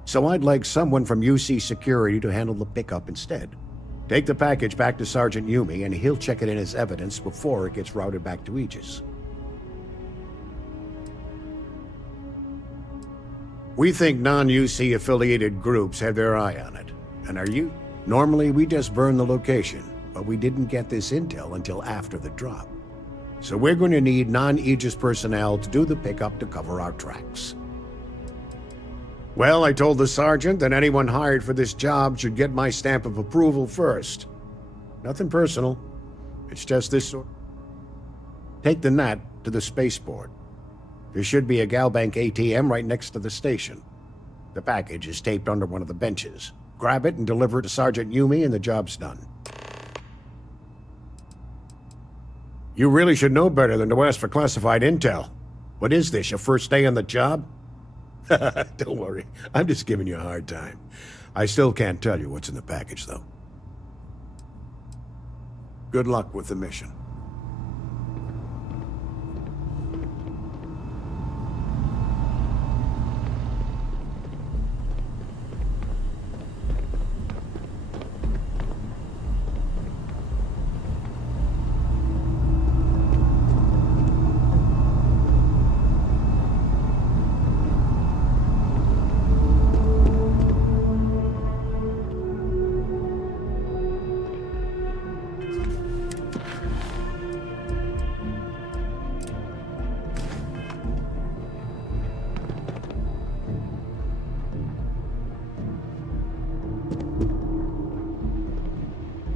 So I'd like someone from UC Security to handle the pickup instead. Take the package back to Sergeant Yumi, and he'll check it in as evidence before it gets routed back to Aegis. We think non-UC affiliated groups have their eye on it. And are you? Normally, we just burn the location, but we didn't get this intel until after the drop. So we're going to need non-Aegis personnel to do the pickup to cover our tracks. Well, I told the sergeant that anyone hired for this job should get my stamp of approval first. Nothing personal. It's just this sort. Take the Nat to the spaceport. There should be a Galbank ATM right next to the station. The package is taped under one of the benches. Grab it and deliver it to Sergeant Yumi, and the job's done. You really should know better than to ask for classified intel. What is this, your first day on the job? Don't worry, I'm just giving you a hard time. I still can't tell you what's in the package, though. Good luck with the mission.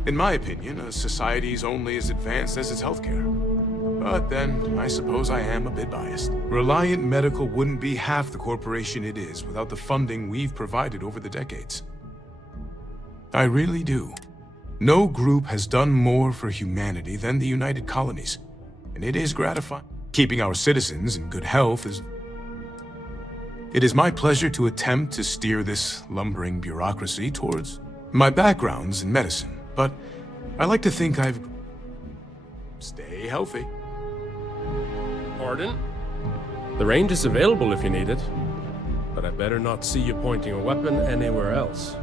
In my opinion, a society is only as advanced as its healthcare. But then, I suppose I am a bit biased. Reliant Medical wouldn't be half the corporation it is without the funding we've provided over the decades. I really do. No group has done more for humanity than the United Colonies, and it is gratifying. Keeping our citizens in good health is... It is my pleasure to attempt to steer this lumbering bureaucracy towards... My background's in medicine, but I like to think I've... Stay healthy. Pardon? The range is available if you need it, but I better not see you pointing a weapon anywhere else.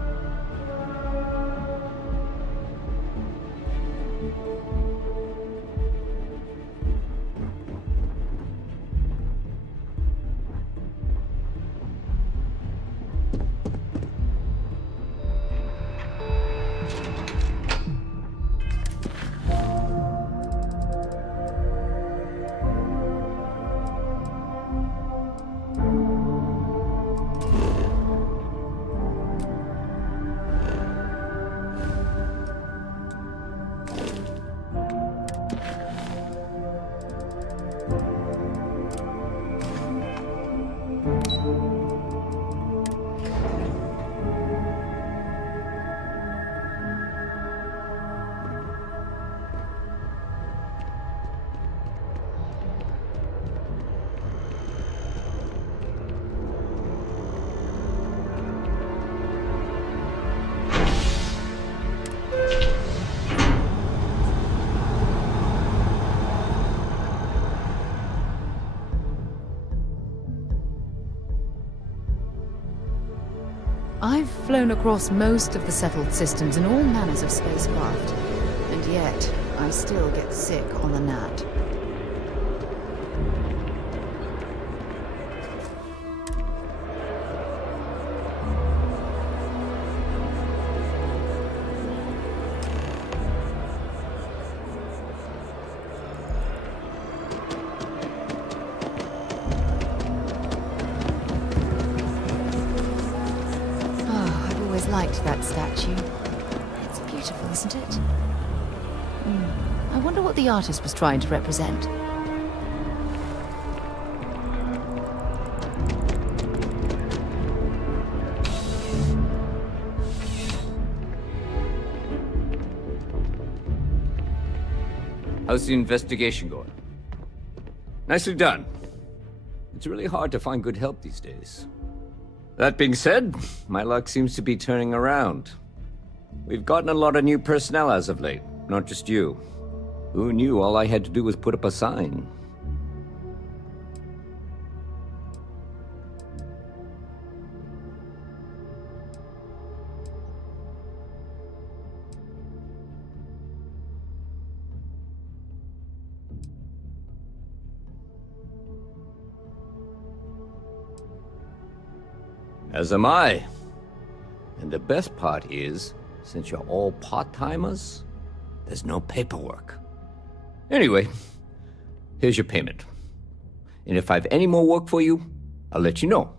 I've flown across most of the settled systems in all manners of spacecraft, and yet I still get sick on the gnat. Liked that statue. It's beautiful, isn't it? I wonder what the artist was trying to represent. How's the investigation going? Nicely done. It's really hard to find good help these days. That being said, my luck seems to be turning around. We've gotten a lot of new personnel as of late, not just you. Who knew all I had to do was put up a sign? As am I. And the best part is, since you're all part-timers, there's no paperwork. Anyway, here's your payment. And if I have any more work for you, I'll let you know.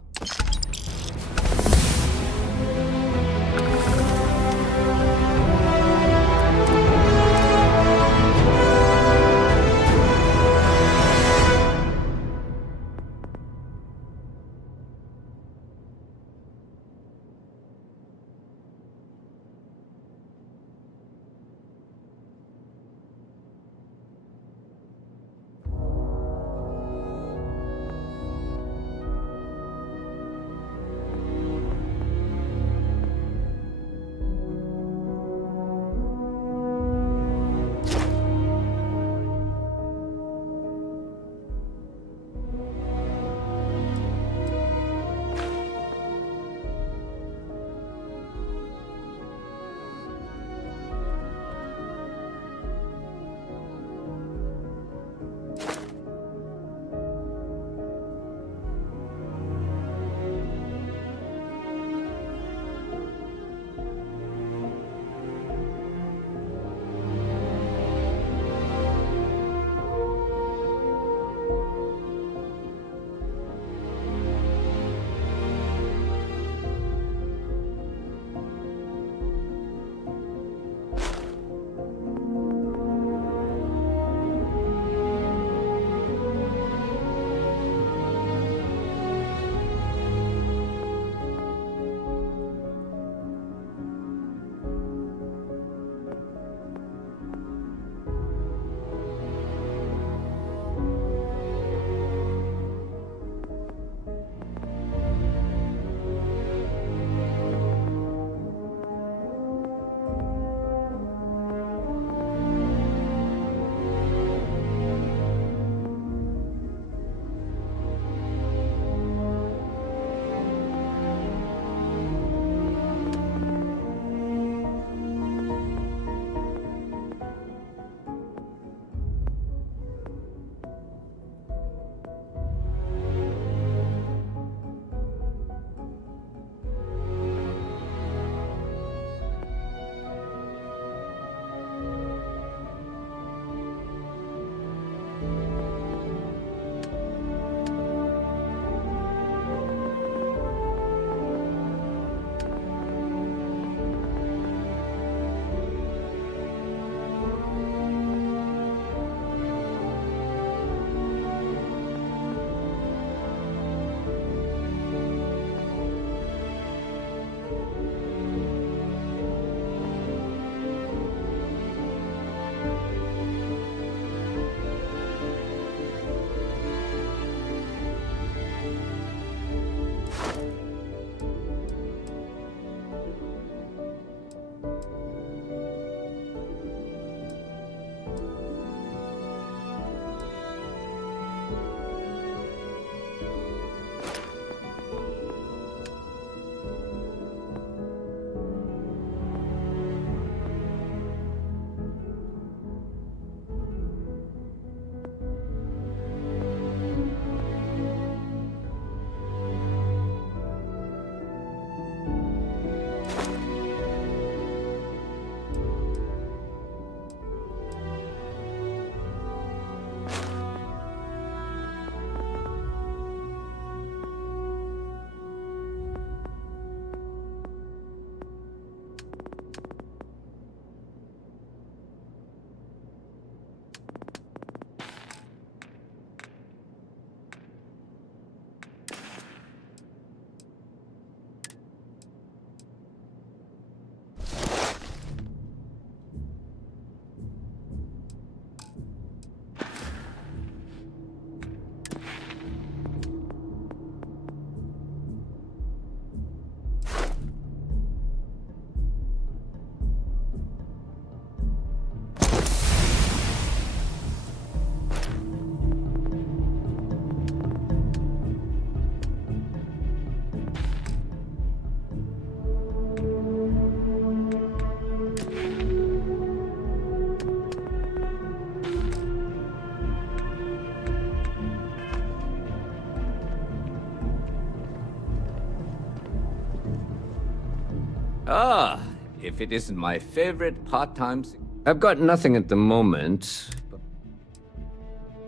Ah, if it isn't my favorite part-time... I've got nothing at the moment.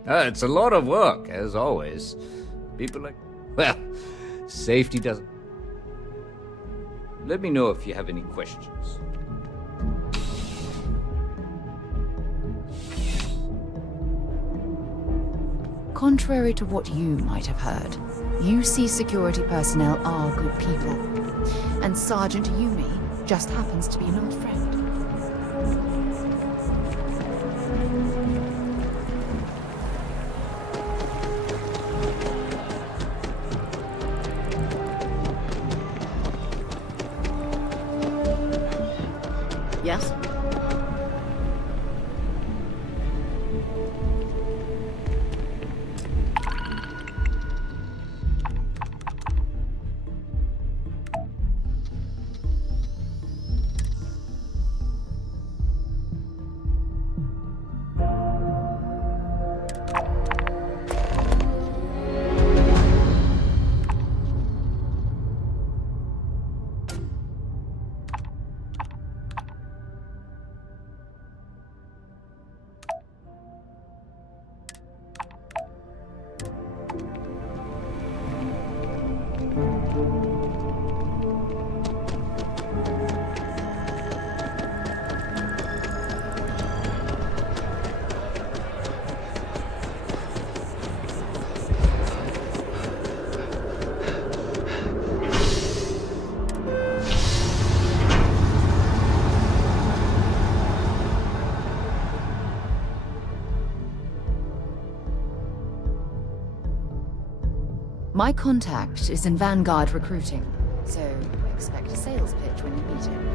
It's a lot of work, as always. People like... Well, safety doesn't... Let me know if you have any questions. Contrary to what you might have heard, UC security personnel are good people. And Sergeant Yumi just happens to be an old friend. Yes? My contact is in Vanguard recruiting, so expect a sales pitch when you meet him.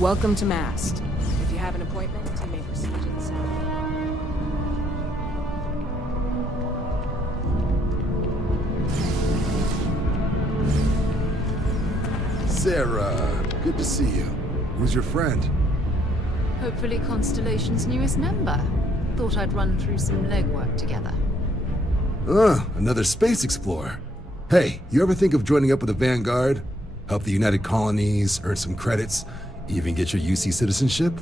Welcome to Mast. If you have an appointment, you may proceed inside. Sarah, good to see you. Who's your friend? Hopefully Constellation's newest member. Thought I'd run through some legwork together. Another space explorer. Hey, you ever think of joining up with the Vanguard? Help the United Colonies, earn some credits, even get your UC citizenship?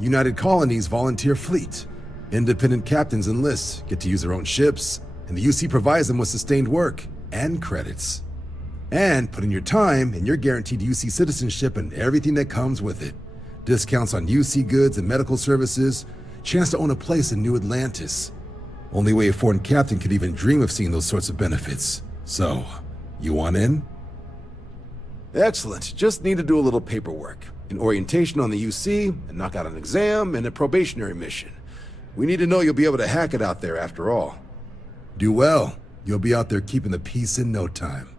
United Colonies volunteer fleet. Independent captains enlist, get to use their own ships, and the UC provides them with sustained work and credits. And put in your time, and you're guaranteed UC citizenship and everything that comes with it. Discounts on UC goods and medical services, chance to own a place in New Atlantis. Only way a foreign captain could even dream of seeing those sorts of benefits. So, you want in? Excellent. Just need to do a little paperwork. An orientation on the UC, and knock out an exam, and a probationary mission. We need to know you'll be able to hack it out there after all. Do well. You'll be out there keeping the peace in no time.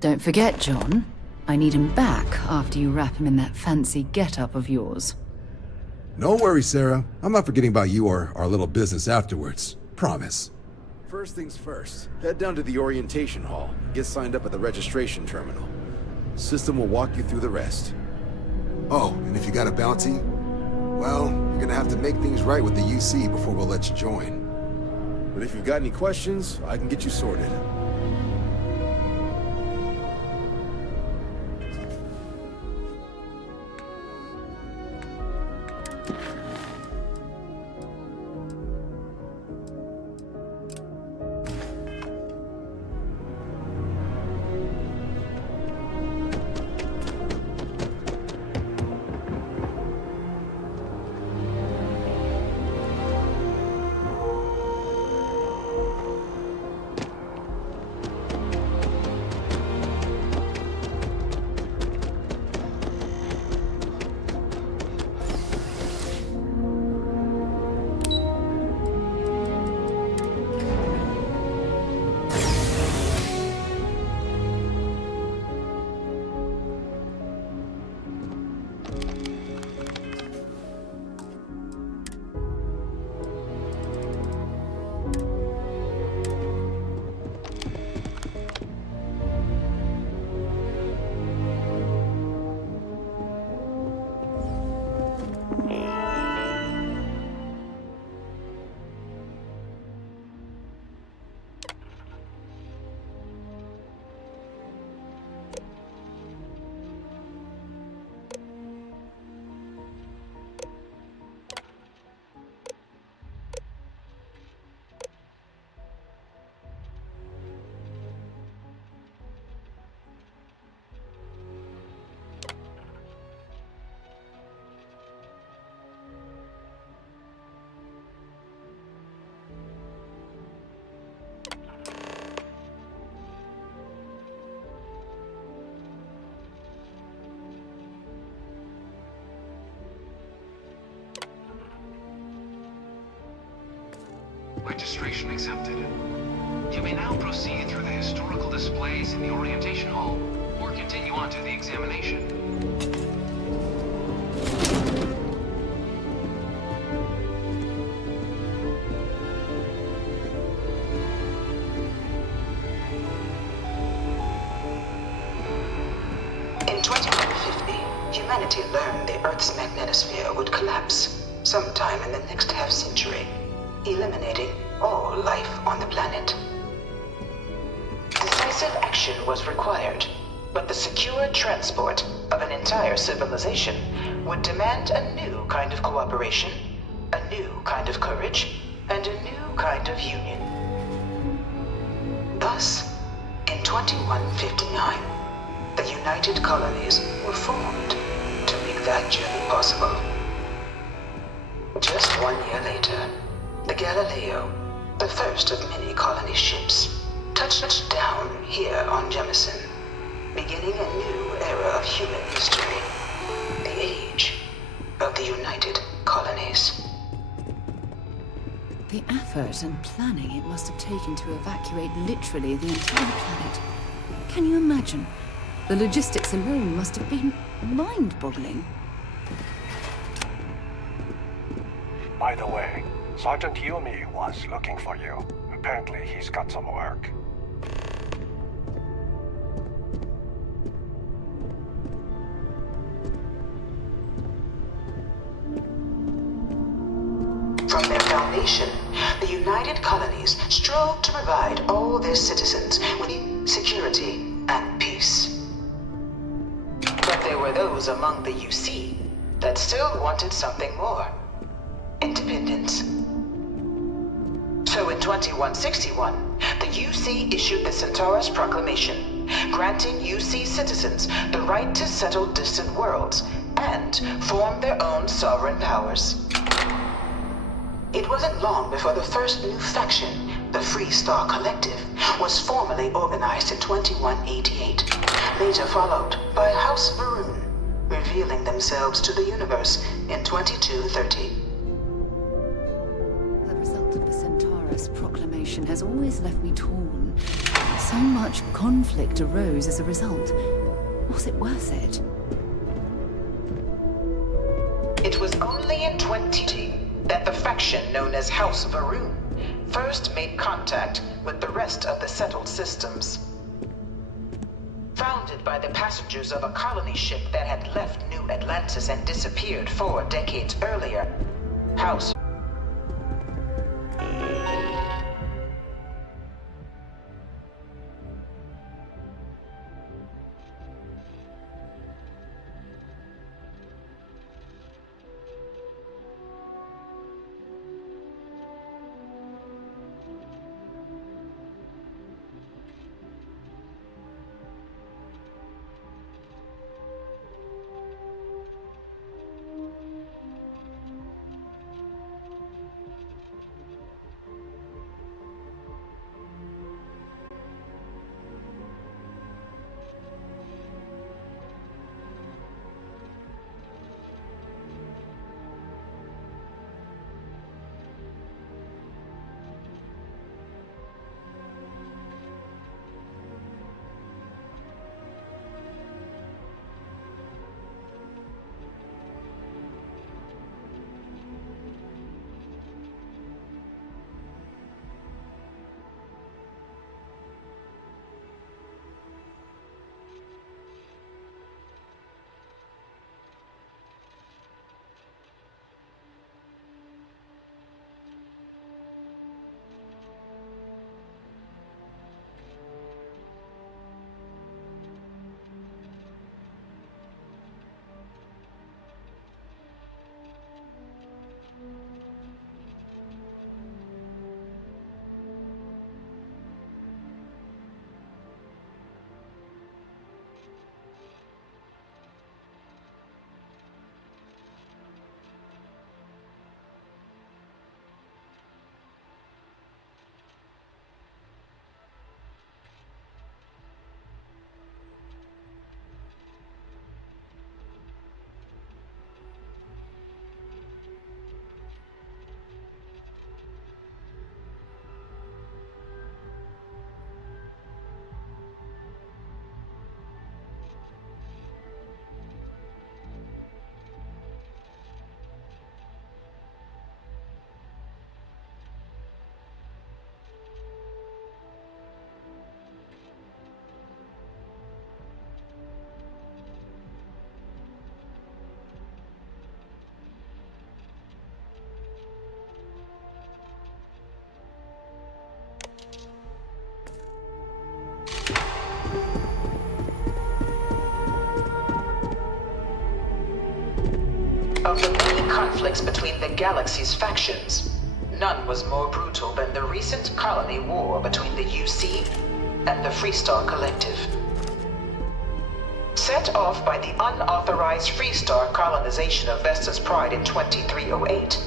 Don't forget, John. I need him back after you wrap him in that fancy get-up of yours. No worries, Sarah. I'm not forgetting about you or our little business afterwards. Promise. First things first, head down to the orientation hall and get signed up at the registration terminal. System will walk you through the rest. Oh, and if you got a bounty, well, you're gonna have to make things right with the UC before we'll let you join. But if you've got any questions, I can get you sorted. registration accepted. You may now proceed through the historical displays in the orientation hall, or continue on to the examination. In 2150, humanity learned the Earth's magnetosphere would collapse sometime in the next half-century, eliminating all life on the planet. Decisive action was required, but the secure transport of an entire civilization would demand a new kind of cooperation, a new kind of courage, and a new kind of union. Thus, in 2159, the United Colonies were formed to make that journey possible. Just 1 year later, the Galileo, the first of many colony ships, touched down here on Jemison, beginning a new era of human history, the age of the United Colonies. The effort and planning it must have taken to evacuate literally the entire planet. Can you imagine? The logistics alone must have been mind-boggling. By the way, Sergeant Yumi was looking for you. Apparently he's got some work. From their foundation, the United Colonies strove to provide all their citizens with security and peace. But there were those among the UC that still wanted something more. Independence. So in 2161, the UC issued the Centaurus Proclamation, granting UC citizens the right to settle distant worlds and form their own sovereign powers. It wasn't long before the first new faction, the Free Star Collective, was formally organized in 2188, later followed by House Varun, revealing themselves to the universe in 2230. The result of the Centaurus Proclamation has always left me torn. So much conflict arose as a result. Was it worth it? It was only in 2020 that the faction known as House Varun first made contact with the rest of the settled systems. Founded by the passengers of a colony ship that had left New Atlantis and disappeared 4 decades earlier, House Of the many conflicts between the galaxy's factions, none was more brutal than the recent colony war between the UC and the Freestar Collective. Set off by the unauthorized Freestar colonization of Vesta's Pride in 2308,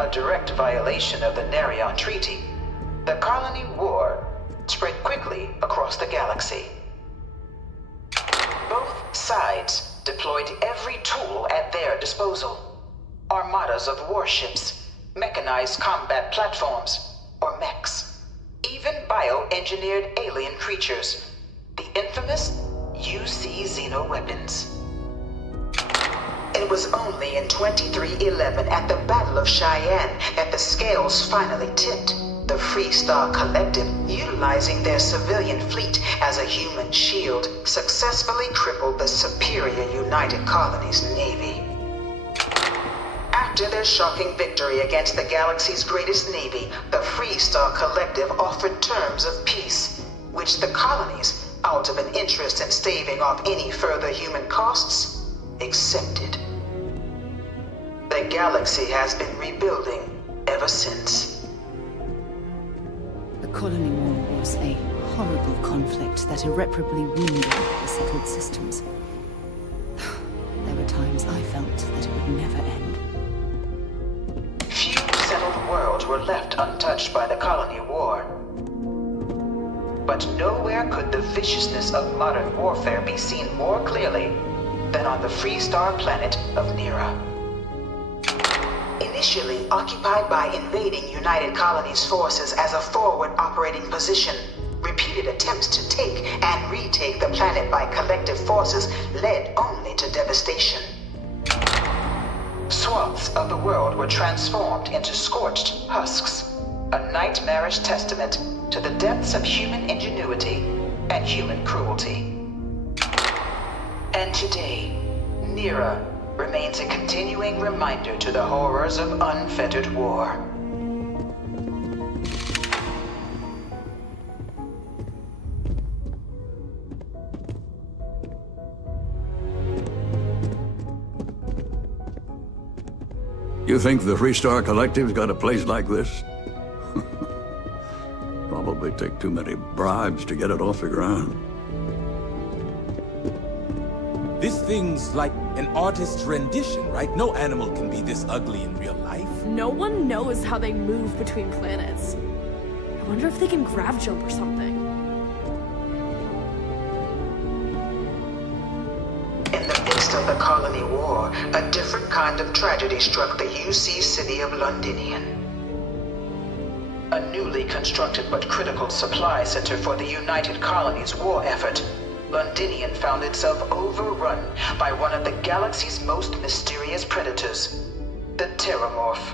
a direct violation of the Nerion Treaty, the colony war spread quickly across the galaxy. Both sides deployed every tool at their disposal. Armadas of warships, mechanized combat platforms, or mechs, even bioengineered alien creatures, the infamous UC xenoweapons. It was only in 2311 at the Battle of Cheyenne that the scales finally tipped, the Freestar Collective, utilizing their civilian fleet as a human shield, successfully crippled the superior United Colonies Navy. After their shocking victory against the galaxy's greatest navy, the Freestar Collective offered terms of peace, which the colonies, out of an interest in staving off any further human costs, accepted. The galaxy has been rebuilding ever since. The colony war was a horrible conflict that irreparably wounded the settled systems. There were times I felt that it would never end. Few settled worlds were left untouched by the colony war. But nowhere could the viciousness of modern warfare be seen more clearly than on the Freestar planet of Nera. Initially occupied by invading United Colonies forces as a forward operating position, repeated attempts to take and retake the planet by collective forces led only to devastation. Swaths of the world were transformed into scorched husks, a nightmarish testament to the depths of human ingenuity and human cruelty. And today, Nera remains a continuing reminder to the horrors of unfettered war. You think the Freestar Collective's got a place like this? Probably take too many bribes to get it off the ground. This thing's like an artist's rendition, right? No animal can be this ugly in real life. No one knows how they move between planets. I wonder if they can grav jump or something. In the midst of the colony war, a different kind of tragedy struck the UC city of Londinian. A newly constructed but critical supply center for the United Colonies war effort, Londinian found itself overrun by one of the galaxy's most mysterious predators, the Terramorph.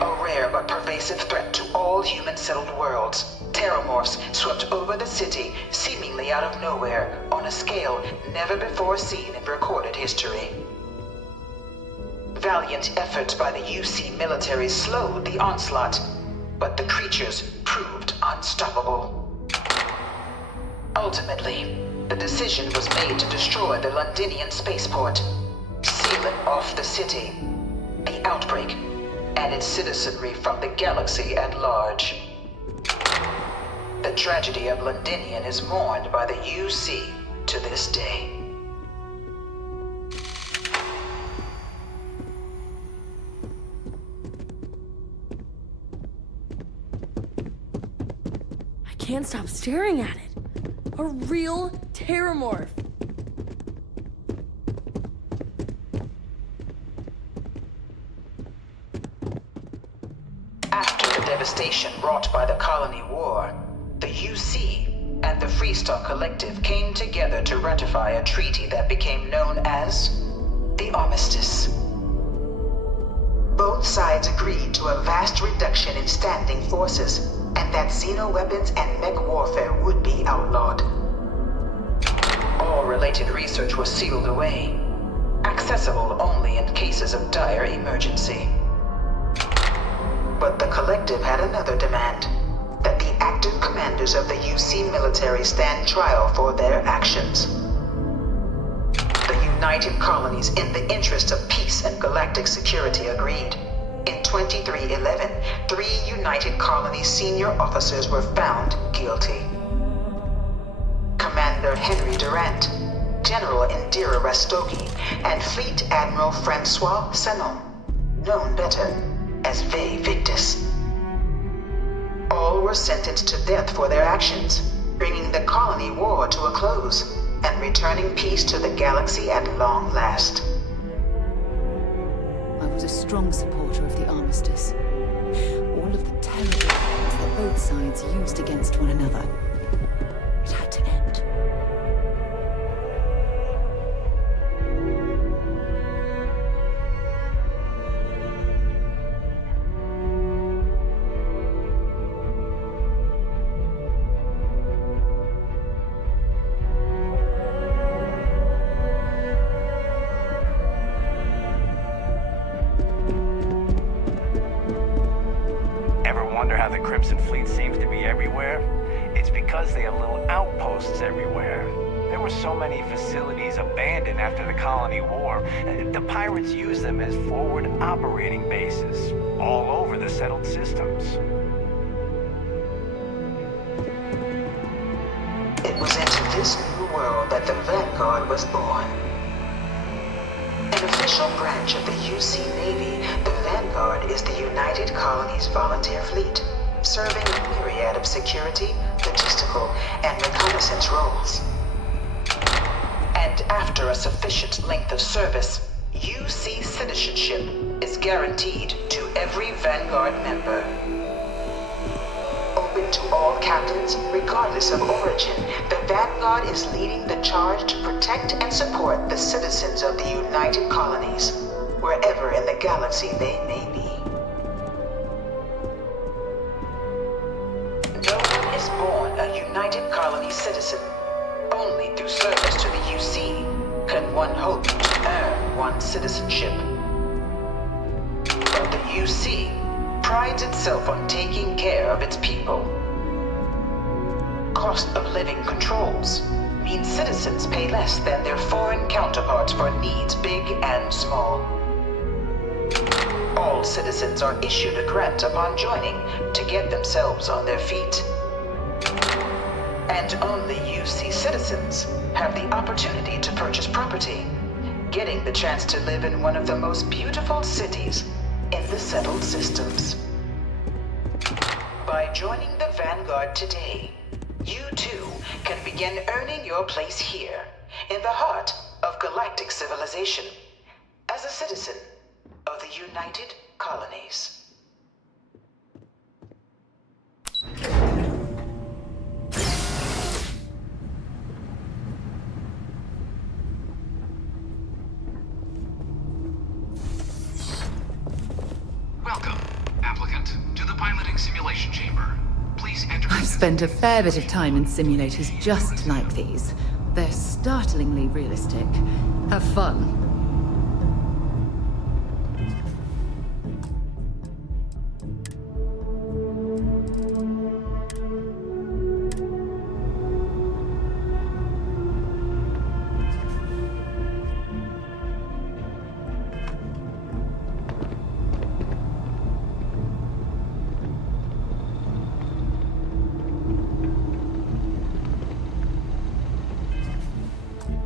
A rare but pervasive threat to all human-settled worlds, Terramorphs swept over the city, seemingly out of nowhere, on a scale never before seen in recorded history. Valiant efforts by the UC military slowed the onslaught, but the creatures proved unstoppable. Ultimately, the decision was made to destroy the Londinian spaceport, sealing off the city, the outbreak, and its citizenry from the galaxy at large. The tragedy of Londinian is mourned by the UC to this day. I can't stop staring at it. A real Terramorph. After the devastation wrought by the colony war, the UC and the Freestar Collective came together to ratify a treaty that became known as the Armistice. Both sides agreed to a vast reduction in standing forces, and that xenoweapons and mech warfare would be outlawed. All related research was sealed away, accessible only in cases of dire emergency. But the Collective had another demand, that the active commanders of the UC military stand trial for their actions. The united colonies in the interest of peace and galactic security agreed. In 2311, 3 United Colonies senior officers were found guilty. Commander Henry Durant, General Indira Rastogi, and Fleet Admiral Francois Sanon, known better as Ve Victus. All were sentenced to death for their actions, bringing the colony war to a close and returning peace to the galaxy at long last. I was a strong supporter of the armistice. All of the terrible things that both sides used against one another. It had to end. Wonder how the Crimson Fleet seems to be everywhere? It's because they have little outposts everywhere. There were so many facilities abandoned after the colony war. The pirates used them as forward operating bases all over the settled systems. It was into this new world that the Vanguard was born. An official branch of the UC Navy, the Vanguard is the United Colonies Volunteer Fleet, serving a myriad of security, logistical, and reconnaissance roles. And after a sufficient length of service, UC citizenship is guaranteed to every Vanguard member. Open to all captains, regardless of origin, the Vanguard is leading the charge to protect and support the citizens of the United Colonies, wherever in the galaxy they may be. No one is born a United Colony citizen. Only through service to the UC can one hope to earn one's citizenship. But the UC prides itself on taking care of its people. Cost of living controls mean citizens pay less than their foreign counterparts for needs big and small. All citizens are issued a grant upon joining to get themselves on their feet. And only UC citizens have the opportunity to purchase property, getting the chance to live in one of the most beautiful cities in the settled systems. By joining the Vanguard today, you too can begin earning your place here, in the heart of galactic civilization, as a citizen of the United Colonies. Welcome, applicant, to the piloting simulation chamber. Please enter. I've spent a fair bit of time in simulators just like these. They're startlingly realistic. Have fun.